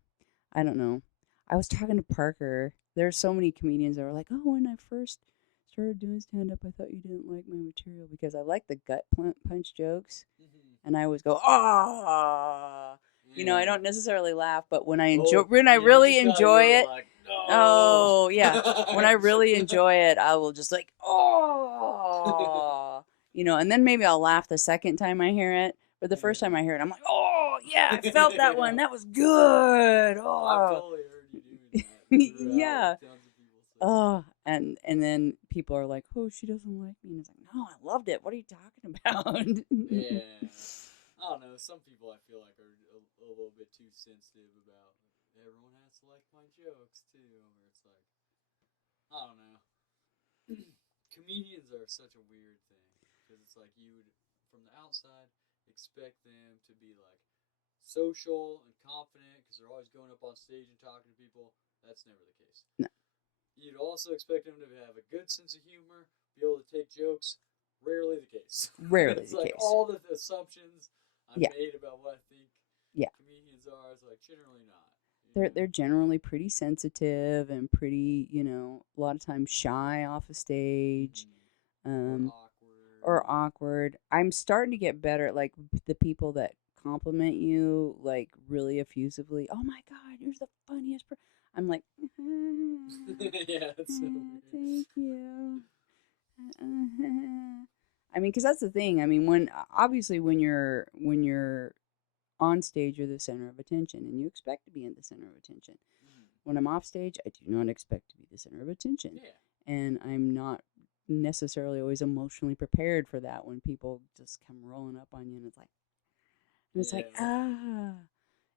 I don't know. I was talking to Parker. There's so many comedians that were like, oh, when I first started doing stand-up, I thought you didn't like my material because I like the gut punch jokes. Mm-hmm. And I always go, ah. Yeah. I don't necessarily laugh, but when I really enjoy it, like, no. Oh, yeah. When I really enjoy it, I will just like, oh. And then maybe I'll laugh the second time I hear it. But the first time I hear it, I'm like, oh, yeah, I felt that one. That was good. Oh. I've totally heard you doing that. Yeah. Oh, and then people are like, oh, she doesn't like me. And it's like, no, I loved it. What are you talking about? Yeah. I don't know. Some people I feel like are a little bit too sensitive about everyone has to like my jokes too. Where it's like, I don't know. Comedians are such a weird thing because it's like you would, from the outside, expect them to be like social and confident because they're always going up on stage and talking to people. That's never the case. No. You'd also expect them to have a good sense of humor, be able to take jokes. Rarely the case. Rarely it's the like case. All the assumptions I made about what I think comedians are is like generally not. They're generally pretty sensitive and pretty, a lot of times shy off a stage. Or awkward. I'm starting to get better at like the people that compliment you like really effusively. Oh my God, you're the funniest person. I'm like, yeah, that's so weird. Thank you. I mean, because that's the thing. I mean, when you're on stage, you're the center of attention, and you expect to be in the center of attention. When I'm off stage, I do not expect to be the center of attention, and I'm not necessarily always emotionally prepared for that when people just come rolling up on you, and it's like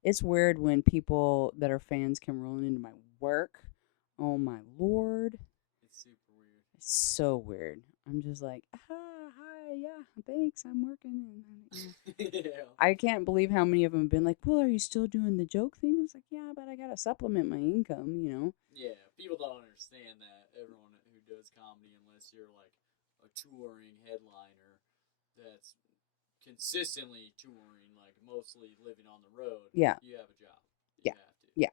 it's weird when people that are fans come rolling into my work. Oh my Lord. It's super weird. It's so weird. I'm just like, hi, yeah, thanks, I'm working. I can't believe how many of them have been like, well, are you still doing the joke thing? It's like, yeah, but I gotta supplement my income, Yeah, people don't understand that. Everyone who does comedy, unless you're like a touring headliner that's consistently touring, like mostly living on the road, you have a job. You have to. Yeah.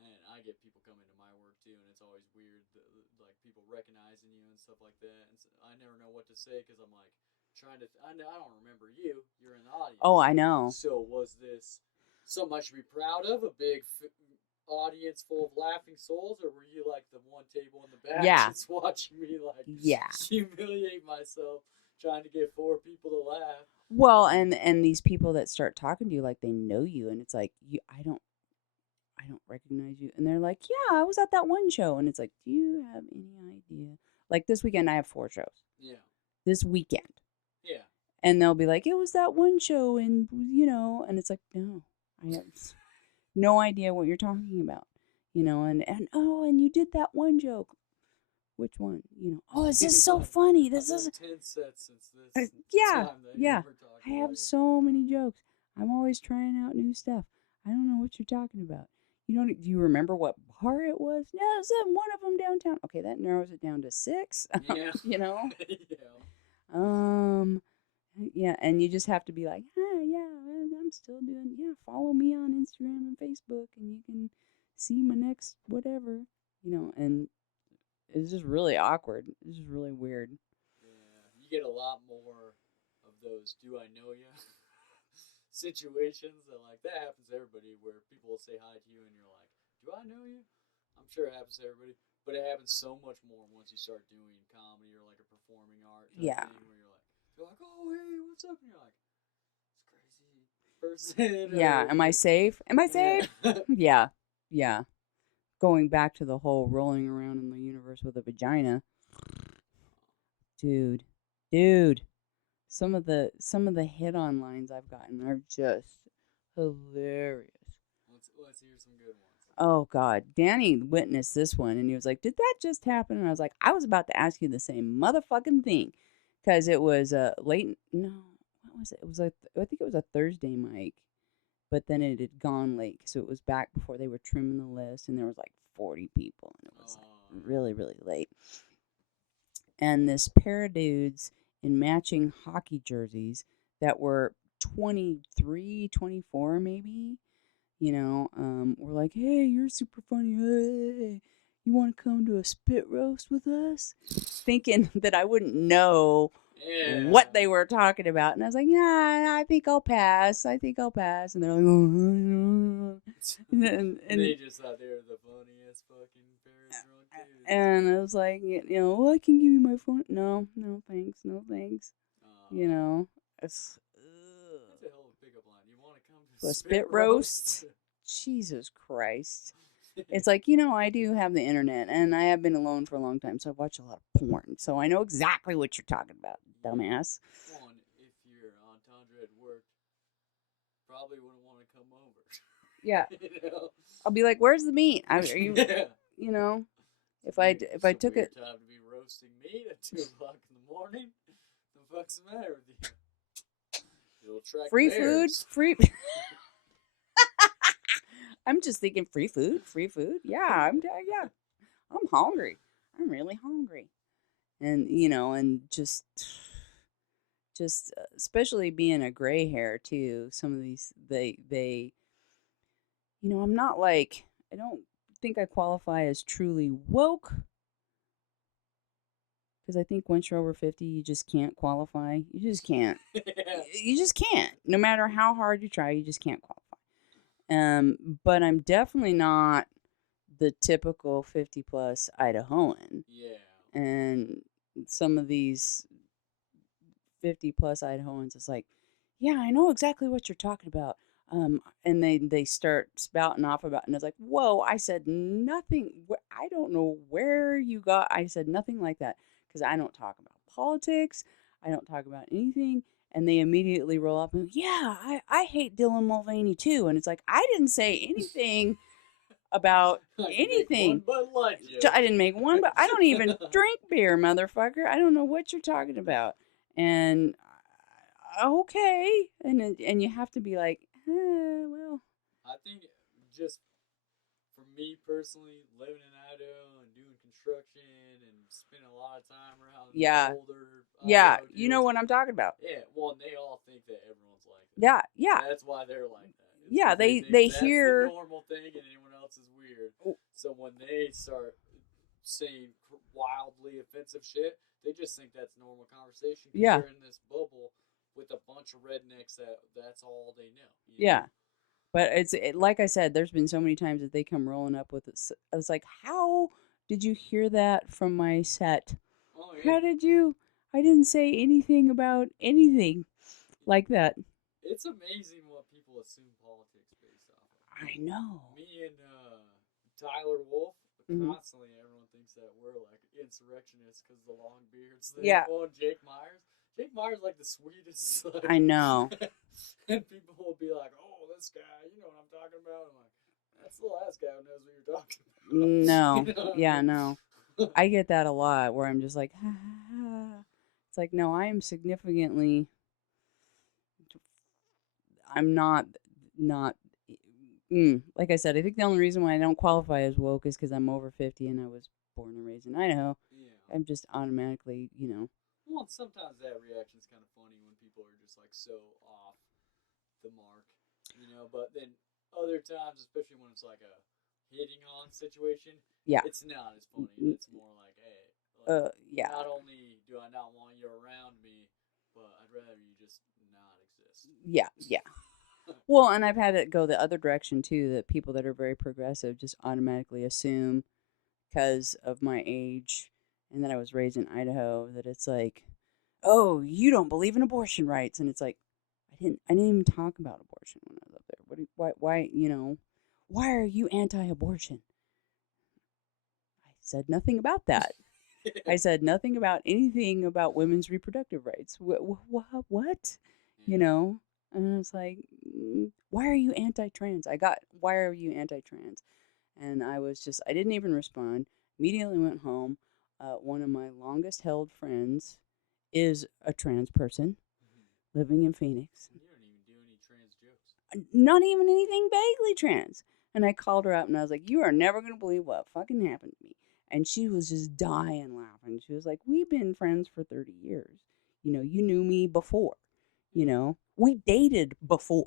And I get people coming to my work too, and it's always weird, like people recognizing you and stuff like that. And so I never know what to say because I'm like trying to. I don't remember you. You're in the audience. Oh, I know. So was this something I should be proud of? A big audience full of laughing souls, or were you like the one table in the back just watching me like humiliate myself trying to get 4 people to laugh? Well, and these people that start talking to you like they know you, and it's like I don't recognize you, and they're like, yeah, I was at that one show, and it's like, do you have any idea? Like this weekend I have 4 shows. Yeah. This weekend. Yeah. And they'll be like, it was that one show, and and it's like, no, I have no idea what you're talking about, and you did that one joke. Which one? Oh, this is so funny. This is 10 sets since this. Yeah. I have so many jokes. I'm always trying out new stuff. I don't know what you're talking about. do you remember what bar it was? No, it's one of them downtown. Okay, that narrows it down to 6. Yeah. Yeah. Yeah, and you just have to be like, yeah, I'm still doing. Yeah, follow me on Instagram and Facebook, and you can see my next whatever. And it's just really awkward. It's just really weird. Yeah, you get a lot more of those "Do I know you?" situations that happens to everybody, where people will say hi to you and you're like, "Do I know you?" I'm sure it happens to everybody, but it happens so much more once you start doing comedy or like a performing art type Yeah. thing, where you're like, "Oh, hey, what's up?" And you're like, "It's crazy person." Yeah. Am I safe? Am I safe? Yeah. Yeah. Going back to the whole rolling around in the universe with a vagina, dude. Some of the hit on lines I've gotten are just hilarious. Let's hear some good ones. Oh God, Danny witnessed this one, and he was like, "Did that just happen?" And I was like, "I was about to ask you the same motherfucking thing," because it was late. No, what was it? It was I think it was a Thursday mic, but then it had gone late, so it was back before they were trimming the list, and there was like 40 people, and it was like really really late. And this pair of dudes in matching hockey jerseys that were 23, 24 maybe, we're like, "Hey, you're super funny. Hey, you want to come to a spit roast with us?" Thinking that I wouldn't know what they were talking about. And I was like, "Yeah, I think I'll pass. And they're like, "Oh." And they just thought they were the funniest fucking pair of drunk dudes. And I was like, "Well, I can give you my phone." No, thanks. No, thanks. It's... That's a hell of a pickup line. You want to come to a spit roast? Jesus Christ. It's like, I do have the internet, and I have been alone for a long time, so I watch a lot of porn. So I know exactly what you're talking about, dumbass. One, if your entendre had worked, probably wouldn't want to come over. Yeah. I'll be like, "Where's the meat? Are you, if I took it." Time to be roasting meat at 2:00 in the morning. The fuck's the matter with you? You'll attract free bears. food, free. I'm just thinking free food. Yeah, I'm hungry. I'm really hungry, and and just especially being a gray hair too. Some of these they I'm not like, I don't think I qualify as truly woke, because I think once you're over 50, you just can't qualify. You just can't. You just can't. No matter how hard you try, you just can't qualify. But I'm definitely not the typical 50 plus Idahoan. Yeah. And some of these 50 plus Idahoans is like, "Yeah, I know exactly what you're talking about." And they start spouting off about, and it's like, "Whoa, I said nothing. I don't know where you got." I said nothing like that, because I don't talk about politics. I don't talk about anything. And they immediately roll up and, "Yeah, I hate Dylan Mulvaney too." And it's like, I didn't say anything about anything. I didn't make one, but I don't even drink beer, motherfucker. I don't know what you're talking about. And okay, and you have to be like, well. I think just for me personally, living in Idaho and doing construction and spending a lot of time around older Idaho dudes, you know what I'm talking about. Yeah, well, they all think that everyone's like that. Yeah. That's why they're like that. They that's hear the normal thing, and anyone else is weird. So when they start saying wildly offensive shit, they just think that's normal conversation. They're in this bubble with a bunch of rednecks that's all they know. Yeah. But it's like I said, there's been so many times that they come rolling up with it. I was like, "How did you hear that from my set? Oh, yeah. How did you? I didn't say anything about anything like that." It's amazing what people assume politics based off of. I know. Me and Tyler Wolf, constantly everyone thinks that we're like insurrectionists because of the long beards. Oh, and Jake Myers. Jake Myers like the sweetest. I know. And people will be like, "Oh, this guy, you know what I'm talking about?" I'm like, "That's the last guy who knows what you're talking about." No. No. I get that a lot, where I'm just like, it's like, no, I am significantly, I'm not Like I said, I think the only reason why I don't qualify as woke is because I'm over 50 and I was born and raised in Idaho. Yeah. I'm just automatically, Well, sometimes that reaction's kind of funny when people are just like so off the mark, But then other times, especially when it's like a hitting on situation, yeah, it's not as funny. It's more like, hey, yeah, not only do I not want you around me, but I'd rather you just not exist. yeah, yeah. Well, and I've had it go the other direction too. That people that are very progressive just automatically assume because of my age and that I was raised in Idaho that it's like, oh, you don't believe in abortion rights, and it's like, I didn't even talk about abortion when I was up there. Why, why are you anti-abortion? I said nothing about that. I said nothing about anything about women's reproductive rights. What? And I was like, why are you anti-trans? Why are you anti-trans? And I didn't even respond. Immediately went home. One of my longest held friends is a trans person living in Phoenix. You don't even do any trans jokes. Not even anything vaguely trans. And I called her up and I was like, you are never going to believe what fucking happened to me. And she was just dying laughing. She was like, we've been friends for 30 years. You knew me before. We dated before.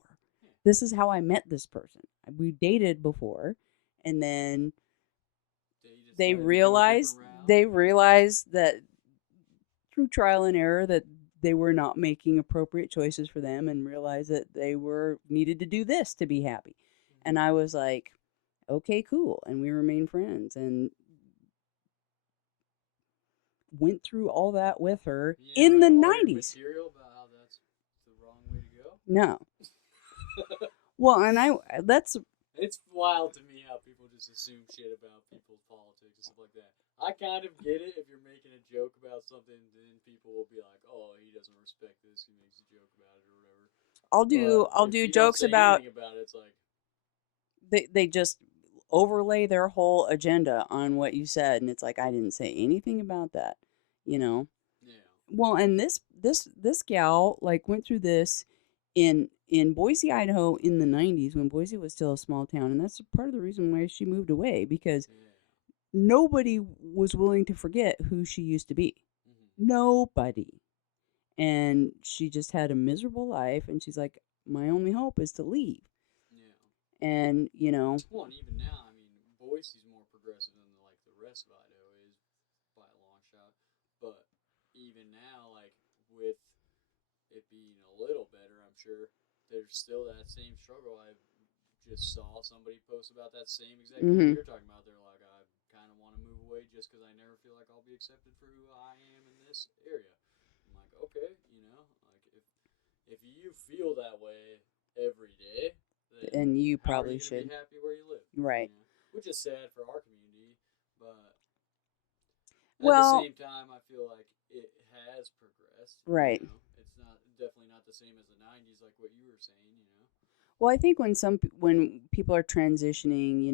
This is how I met this person. We dated before. And then they realized that through trial and error that they were not making appropriate choices for them and realized that they needed to do this to be happy. And I was like, okay, cool. And we remained friends and went through all that with her in the 90s. Material about how that's the wrong way to go? No. Well, and it's wild to me how people just assume shit about people's politics and stuff like that. I kind of get it if you're making a joke about something, then people will be like, "Oh, he doesn't respect this. He makes a joke about it or whatever." I'll do jokes about it, it's like they just overlay their whole agenda on what you said, and it's like I didn't say anything about that, Yeah. Well, and this gal like went through this in Boise, Idaho in the 90s when Boise was still a small town, and that's part of the reason why she moved away because nobody was willing to forget who she used to be. Nobody. And she just had a miserable life, and she's like, my only hope is to leave. Yeah. And, Well, and even now, I mean, Boise's more progressive than the rest of Idaho is by a long shot. But even now, like, with it being a little better, I'm sure there's still that same struggle. I just saw somebody post about that same exact thing you're talking about. They're like, I kind of want to move away just because I never feel like I'll be accepted for who I am in this area. I'm like, okay, like if you feel that way every day, then you how probably are you should be happy where you live, right? Which is sad for our community, but at well, the same time, I feel like it has progressed. Right. It's definitely not the same as the '90s, like what you were saying. Well, I think when people are transitioning,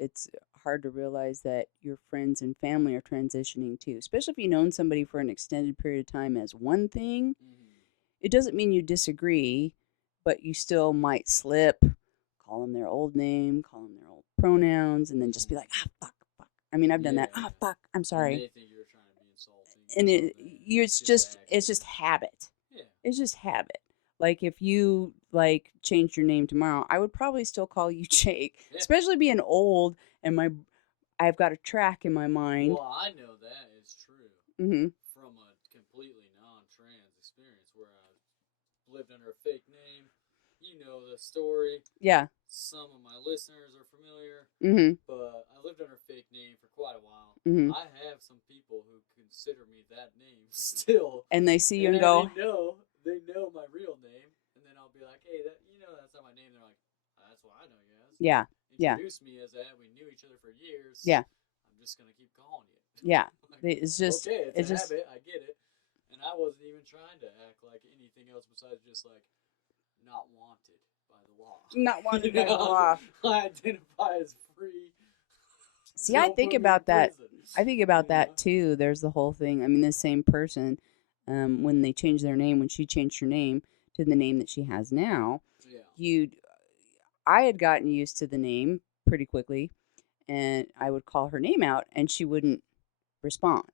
it's hard to realize that your friends and family are transitioning too. Especially if you've known somebody for an extended period of time as one thing, it doesn't mean you disagree, but you still might slip, call them their old name, call them their old pronouns, and then just be like, fuck. I mean, I've done that. Fuck, I'm sorry. And they think you're trying to be insulting. And it's just habit. Yeah. It's just habit. Like if you changed your name tomorrow, I would probably still call you Jake, especially being old and I've got a track in my mind. Well, I know that is true from a completely non-trans experience where I lived under a fake name. You know the story. Yeah. Some of my listeners are familiar, but I lived under a fake name for quite a while. I have some people who consider me that name still, and they see you and go, they know my real name, and then I'll be like, hey, that's not my name. They're like, that's what I know you as. Yeah. Introduce me as that. We knew each other for years. Yeah. I'm just gonna keep calling you. Yeah. Like, it's just okay. It's a habit. I get it. And I wasn't even trying to act like anything else besides just like not wanted by the law. Not wanted by the law. I identify as free. See, I think about that. I think about that too. There's the whole thing. I mean, this same person, when they changed their name, when she changed her name to the name that she has now, I had gotten used to the name pretty quickly, and I would call her name out, and she wouldn't respond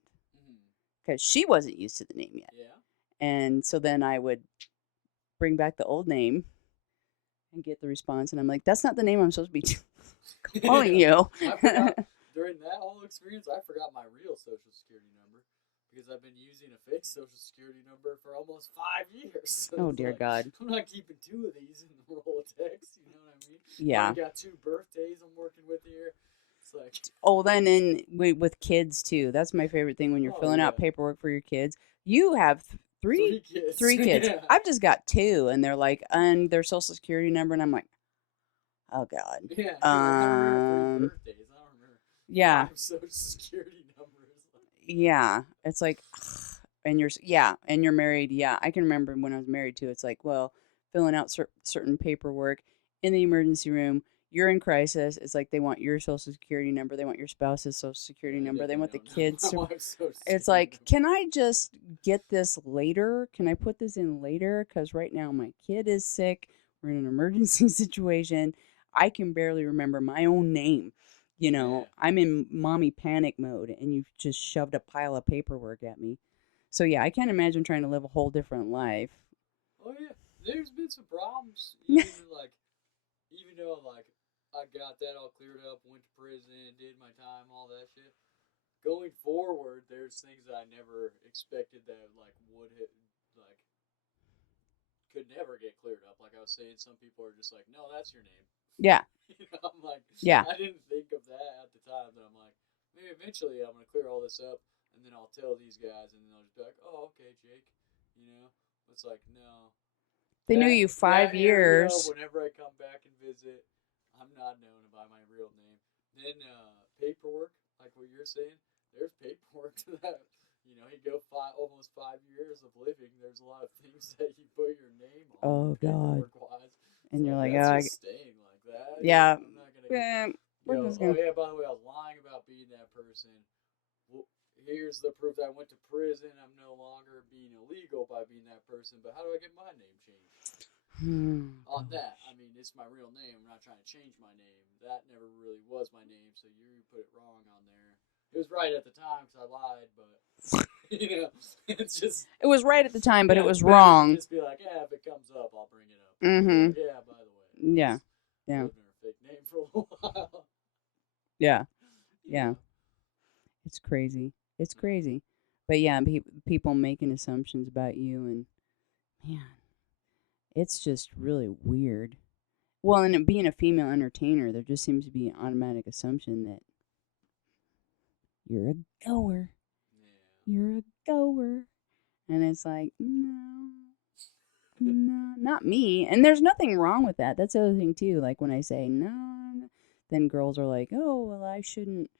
because she wasn't used to the name yet. Yeah. And so then I would bring back the old name and get the response, and I'm like, that's not the name I'm supposed to be calling you. I forgot, during that whole experience, I forgot my real social security number because I've been using a fake social security number for almost 5 years. So Oh, dear God. I'm not keeping 2 of these in the Rolodex, you know what I mean? Yeah. I got 2 birthdays I'm working with here. It's like... Oh, then with kids, too. That's my favorite thing when you're filling out paperwork for your kids. You have three kids. Yeah. I've just got 2, and they're like, and their social security number, and I'm like, oh, God. Yeah, I remember 3 birthdays. I don't remember 5 social security numbers. Yeah, it's like, and you're married. Yeah, I can remember when I was married too. It's like, well, filling out certain paperwork in the emergency room. You're in crisis. It's like they want your social security number. They want your spouse's social security number. They want the kids. It's like, can I just get this later? Can I put this in later? Because right now my kid is sick. We're in an emergency situation. I can barely remember my own name. You know, I'm in mommy panic mode, and you've just shoved a pile of paperwork at me. So, yeah, I can't imagine trying to live a whole different life. Oh, yeah. There's been some problems. Even though, like, I got that all cleared up, went to prison, did my time, all that shit. Going forward, there's things that I never expected that, like, could never get cleared up. Like I was saying, some people are just like, no, that's your name. Yeah. I'm like, yeah. I didn't think of that at the time, but I'm like, maybe eventually I'm going to clear all this up, and then I'll tell these guys, and then they'll just be like, oh, okay, Jake, you know? It's like, no. They knew you 5 years. Whenever I come back and visit, I'm not known by my real name. Then paperwork, like what you're saying, there's paperwork to that. You know, you go almost 5 years of living, there's a lot of things that you put your name on. Oh, God. And you're like, that's just staying like that. Yeah. I'm not going to go, oh, yeah, by the way, I was lying about being that person. Well, here's the proof that I went to prison. I'm no longer being illegal by being that person, but how do I get my name changed? On that, I mean, it's my real name. I'm not trying to change my name. That never really was my name, so you put it wrong on there. It was right at the time because I lied, but, you know, it's just... It was right at the time, but it was wrong. Just be like, yeah, if it comes up, I'll bring it up. Mm-hmm. Yeah, by the way. Yeah. Living a fake name for a while. Yeah. Yeah. It's crazy. It's crazy. But yeah, people making assumptions about you, and man, it's just really weird. Well, and being a female entertainer, there just seems to be an automatic assumption that you're a goer. Yeah. You're a goer. And it's like, no, not me. And there's nothing wrong with that. That's the other thing, too. Like, when I say no, then girls are like, oh, well, I shouldn't.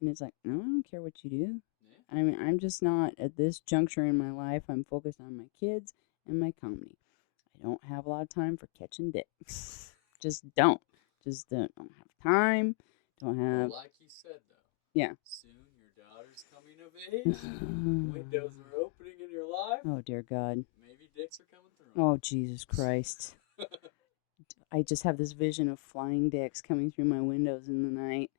And it's like, no, I don't care what you do. Yeah. I mean, I'm just not, at this juncture in my life, I'm focused on my kids and my comedy. I don't have a lot of time for catching dick. Just don't have time. Don't have. Well, like you said, though. Yeah. Soon your daughter's coming of age. Windows are opening in your life. Oh, dear God. Maybe dicks are coming through. Oh, Jesus Christ. I just have this vision of flying dicks coming through my windows in the night.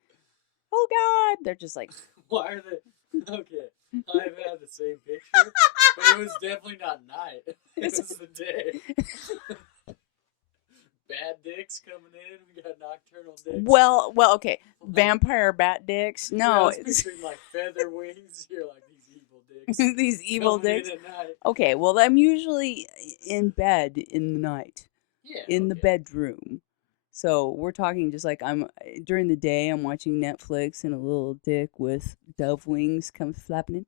Oh, God. They're just like. Why are they? Okay. I've had the same picture, but it was definitely not night. It was the day. Bad dicks coming in. We got nocturnal dicks. Well, okay. Vampire bat dicks. No, it's picturing like feather wings. You're like these evil dicks. These evil dicks. In at night. Okay, well, I'm usually in bed in the night. Yeah. In the bedroom. So we're talking just like during the day. I'm watching Netflix, and a little dick with dove wings comes flapping in,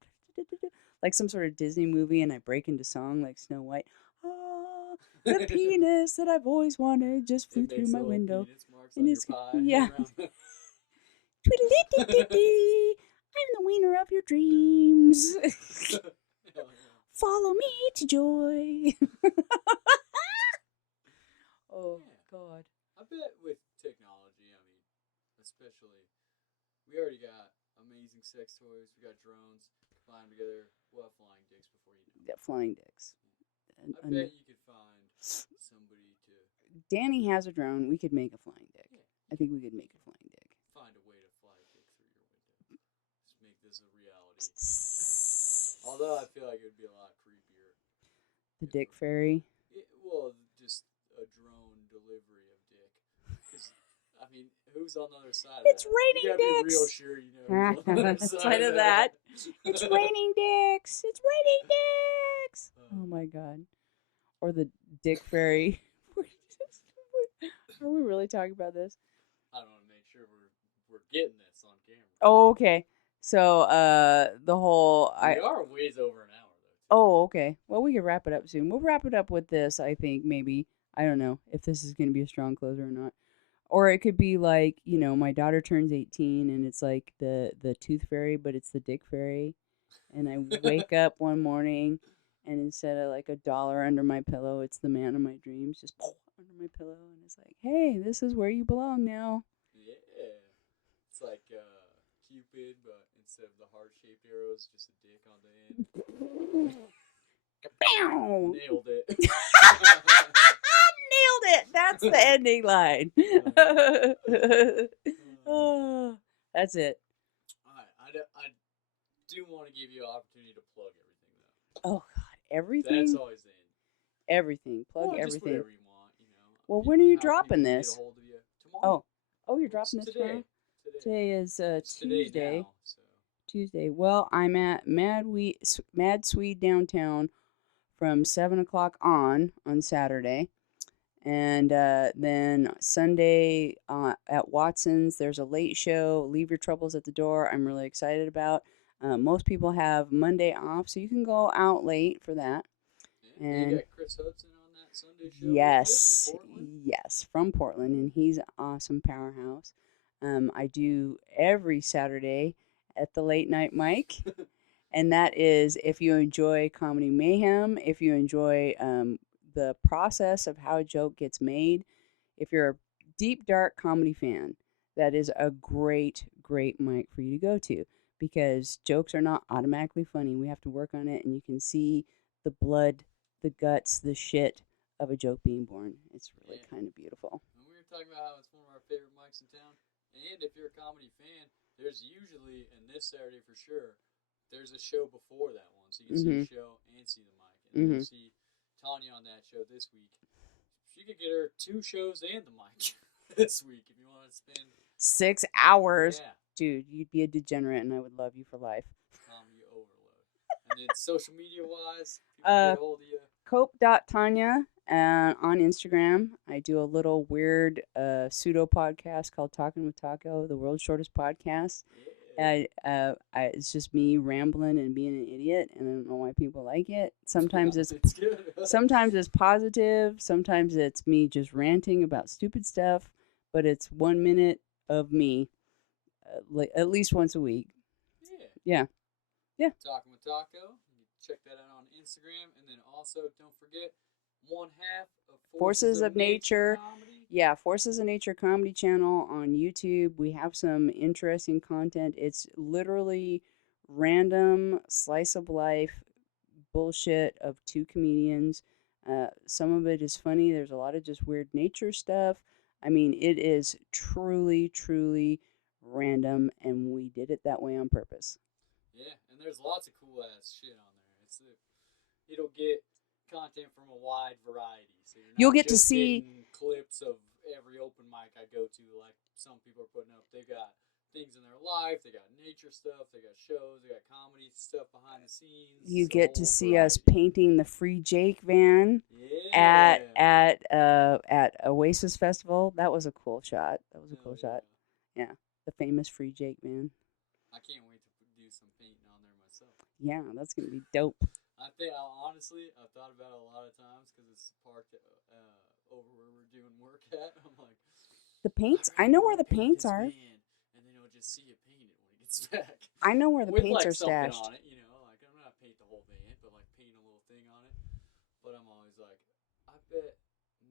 like some sort of Disney movie, and I break into song like Snow White. Ah, the penis that I've always wanted just flew through my window. And it's yeah. Twiddly-dee-dee-dee. I'm the wiener of your dreams. Follow me to joy. Oh, God. I bet with technology, I mean, especially, we already got amazing sex toys, we got drones, combine them together, we'll have flying dicks before you know it. Yeah, flying dicks. I bet you could find somebody to Danny has a drone. We could make a flying dick. Yeah. I think we could make a flying dick. Find a way to fly a dick through your window. Just make this a reality. Although I feel like it would be a lot creepier. The dick fairy. Well, just a drone delivery of dick. Because, I mean, who's on the other side of It's that? raining You gotta dicks. be real sure you know who's on the other Side of that. It's raining dicks. It's raining dicks. Oh my god. Or the dick fairy. Are we really talking about this? I don't want to make sure we're getting this on camera. Oh, okay. So, the whole We are ways over an hour though. Oh, okay. Well, we could wrap it up soon. We'll wrap it up with this, I think, maybe. I don't know if this is going to be a strong closer or not. Or it could be like, my daughter turns 18 and it's like the tooth fairy, but it's the dick fairy. And I wake up one morning and instead of like $1 under my pillow, it's the man of my dreams just under my pillow. And it's like, hey, this is where you belong now. Yeah. It's like Cupid, but instead of the heart-shaped arrows, just a dick on the end. Nailed it. Nailed it. That's the ending line. Oh, that's it. I do want to give you an opportunity to plug everything, though. Oh, God. Everything? That's always the end. Everything. Plug just everything. whatever you want, Well, when are you how dropping people this? Get a hold of you. Tomorrow. Oh, you're dropping this today. tomorrow? Today is It's Tuesday. Today now, so. Tuesday. Well, I'm at Mad Swede downtown from 7 o'clock on Saturday. And then Sunday at Watson's, there's a late show, Leave Your Troubles at the Door. I'm really excited about. Most people have Monday off, so you can go out late for that. Yeah, and you got Chris Hudson on that Sunday show. Yes, from Portland? yes, from Portland, and he's an awesome powerhouse. I do every Saturday at the Late Night Mic. And that is if you enjoy comedy mayhem, if you enjoy the process of how a joke gets made, if you're a deep, dark comedy fan, that is a great, great mic for you to go to because jokes are not automatically funny. We have to work on it, and you can see the blood, the guts, the shit of a joke being born. It's really kind of beautiful. And we were talking about how it's one of our favorite mics in town. And if you're a comedy fan, there's usually, and this Saturday for sure, there's a show before that one. So you can see the show and see the mic. And you'll see Tanya on that show this week. She could get her 2 shows and the mic this week if you want to spend 6 hours. Yeah. Dude, you'd be a degenerate and I would love you for life. Comedy overload. And then social media wise, people get a hold of you. Cope.Tanya on Instagram. I do a little weird pseudo podcast called Talking with Taco, the world's shortest podcast. Yeah. It's just me rambling and being an idiot, and I don't know why people like it. Sometimes it's good. sometimes it's positive. Sometimes it's me just ranting about stupid stuff. But it's 1 minute of me, at least once a week. Yeah. Talking with Taco. Check that out on Instagram, and then also don't forget one half of Forces of Nature. Comedy. Yeah, Forces of Nature comedy channel on YouTube. We have some interesting content. It's literally random slice of life bullshit of 2 comedians. Some of it is funny. There's a lot of just weird nature stuff. I mean, it is truly, truly random, and we did it that way on purpose. Yeah, and there's lots of cool ass shit on there. It'll get content from a wide variety. So You'll get to see clips of every open mic I go to, like some people are putting up. They got things in their life, they got nature stuff, they got shows, they got comedy stuff behind the scenes. You get to see us painting the Free Jake van Yeah. at Oasis Festival. That was a cool shot. Shot. Yeah, the famous Free Jake van. I can't wait to do some painting on there myself. Yeah, that's gonna be dope. I think honestly, I've thought about it a lot of times because it's parked over where we're doing work at. I'm like, the paints. I know where the paints are. And then he'll just see it painted when he gets back. I know where the paints are stashed. On it, like I'm not paint the whole van, but like paint a little thing on it. But I'm always like, I bet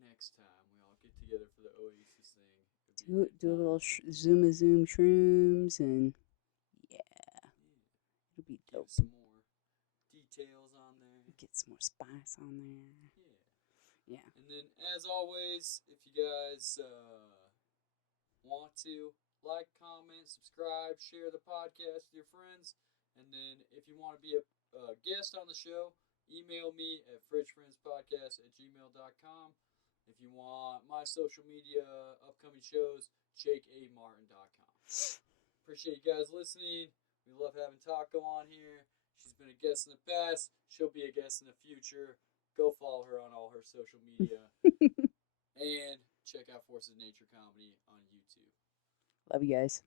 next time we all get together for the Oasis thing. Do a little zoom shrooms and it'll be dope. Some more details on there. Get some more spice on there. Yeah. And then, as always, if you guys want to like, comment, subscribe, share the podcast with your friends. And then, if you want to be a guest on the show, email me at fridgefriendspodcast@gmail.com. If you want my social media upcoming shows, jakeamartin.com. Appreciate you guys listening. We love having Taco on here. She's been a guest in the past. She'll be a guest in the future. Go follow her on all her social media. And check out Forces of Nature Comedy on YouTube. Love you guys.